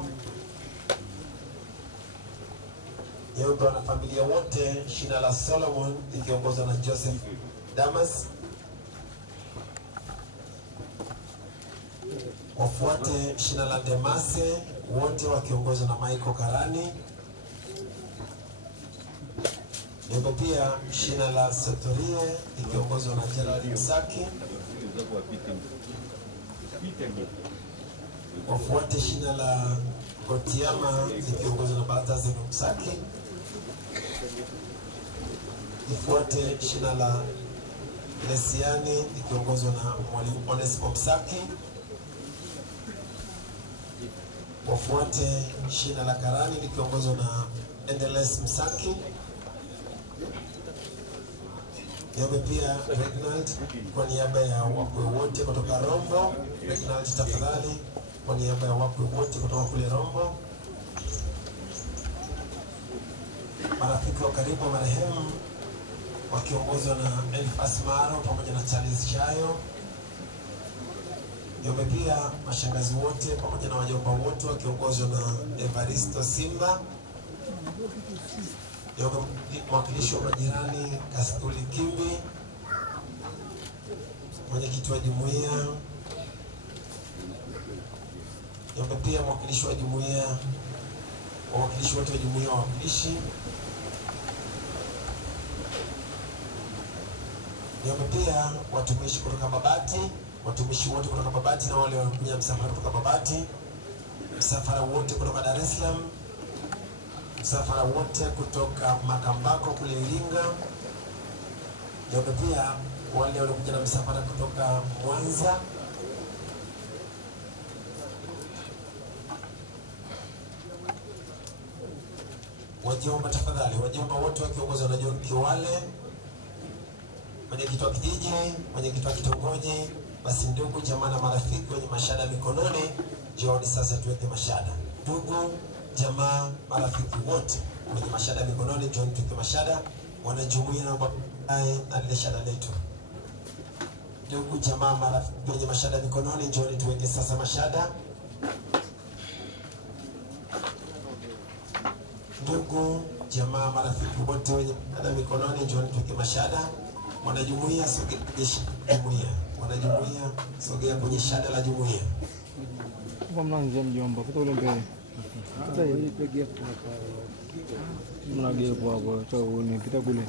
Niombe wana familia wote shina la Solomon ikiongozwa na Joseph Damas. Wafuate shina la Demase wote wakiongozwa na Michael Karani. Niombe pia shina la Sotorie ikiongozwa na Gerald Msaki. Wafuate shina la Kotiama ikiongozwa na Baltazar Msaki. Ifuate shina la Lesiani ikiongozwa na Mwalimu Onesmo Msaki. Wafuate shina la Karani ikiongozwa na Endeles Msaki. Niombe pia Reginald kwa niaba ya wakwe wote kutoka Rombo. Reginald tafadhali kwa niaba ya wakwe wote kutoka kule Rombo. Marafiki wa karibu wa marehemu wakiongozwa na Elfas Maro pamoja na Charles Shayo. Niombe pia mashangazi wote pamoja na wajomba wote wakiongozwa na Evaristo Simba. Niombe mwakilishi wa majirani Kastuli Kimbi, mwenyekiti wa jumuiya. Niombe pia mwakilishi wa jumuiya, wawakilishi wote wa jumuiya wawakilishi. Niombe pia watumishi kutoka Babati, watumishi wote kutoka Babati na wale waliokuja msafara kutoka Babati, msafara wote kutoka Dar es Salaam, msafara wote kutoka Makambako kule Iringa. Niombe pia wale waliokuja na msafara kutoka Mwanza. Wajomba tafadhali, wajomba wote wakiongozwa na John Kiwale, mwenyekiti wa kijiji, mwenyekiti wa kitongoji. Basi ndugu jamaa na marafiki wenye mashada mikononi, jioni sasa tuweke mashada. Ndugu jamaa marafiki wote wenye mashada mikononi, jioni tuweke mashada. Wanajumuiya na baadaye na lile shada letu. Ndugu jamaa marafiki wenye mashada mikononi, jioni tuweke sasa mashada. Ndugu jamaa marafiki wote wenye mashada mikononi, jioni tuweke mashada. Wanajumuiya sogea kwenye jumuiya. Wanajumuiya sogea kwenye shada la jumuiya. Kwa mlanzia mjomba, kuta ule mbele. Kuta hii pegi hapo. Mnagea hapo, toa uone pita kule.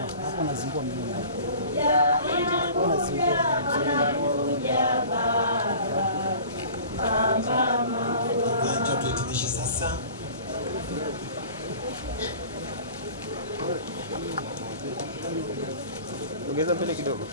Hapo nazingua mimi. Njoo tuhitimishe sasa. Ongeza mbele kidogo.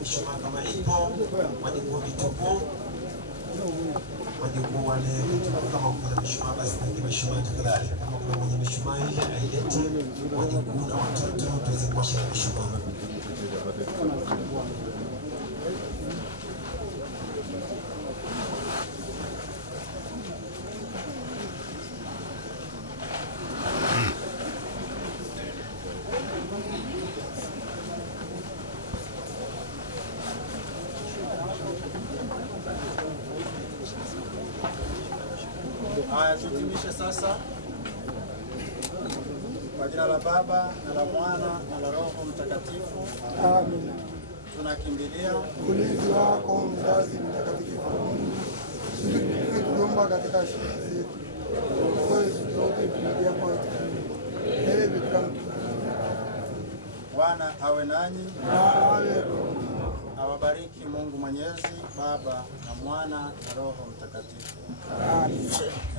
Mishumaa kama ipo, wajukuu vitupu, wajukuu wale vitupu, kama kuna mishumaa basi na mishumaa tafadhali. Kama kuna mwenye mishumaa ile ailete, wajukuu na watoto tuweze kuwasha mishumaa. Haya, tuhitimishe sasa. Kwa jina la Baba na la Mwana na la Roho Mtakatifu. Amina. Tunakimbilia ulinzi wako mzazi mtakatifu. Sisi tunaomba katika shida zetu. Kwa hiyo zote tunalia kwa Ewe Bikira Bwana awe nanyi. Awe awabariki Mungu Mwenyezi, Baba na Mwana na Roho Mtakatifu. Amen.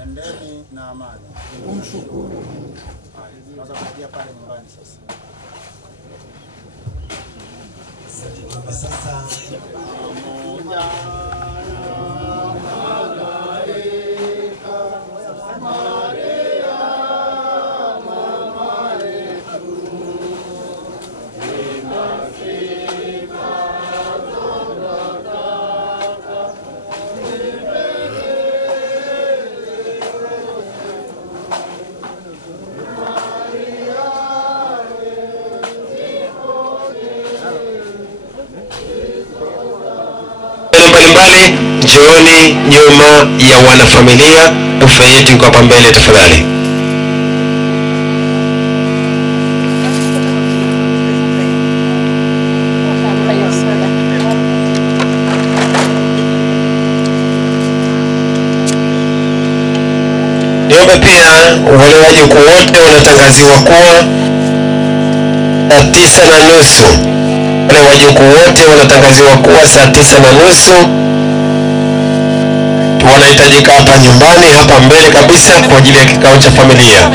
Endeni na amani. Umshukuru. Tunaweza kuingia pale nyumbani sasa. Sasa mbalimbali, njooni nyuma ya wanafamilia, buffet yetu iko hapa mbele tafadhali. Niombe pia wale wajukuu wote wanatangaziwa kuwa saa 9:30. Wale wajukuu wote wanatangaziwa kuwa saa 9:30 wanahitajika hapa nyumbani, hapa mbele kabisa kwa ajili ya kikao cha familia.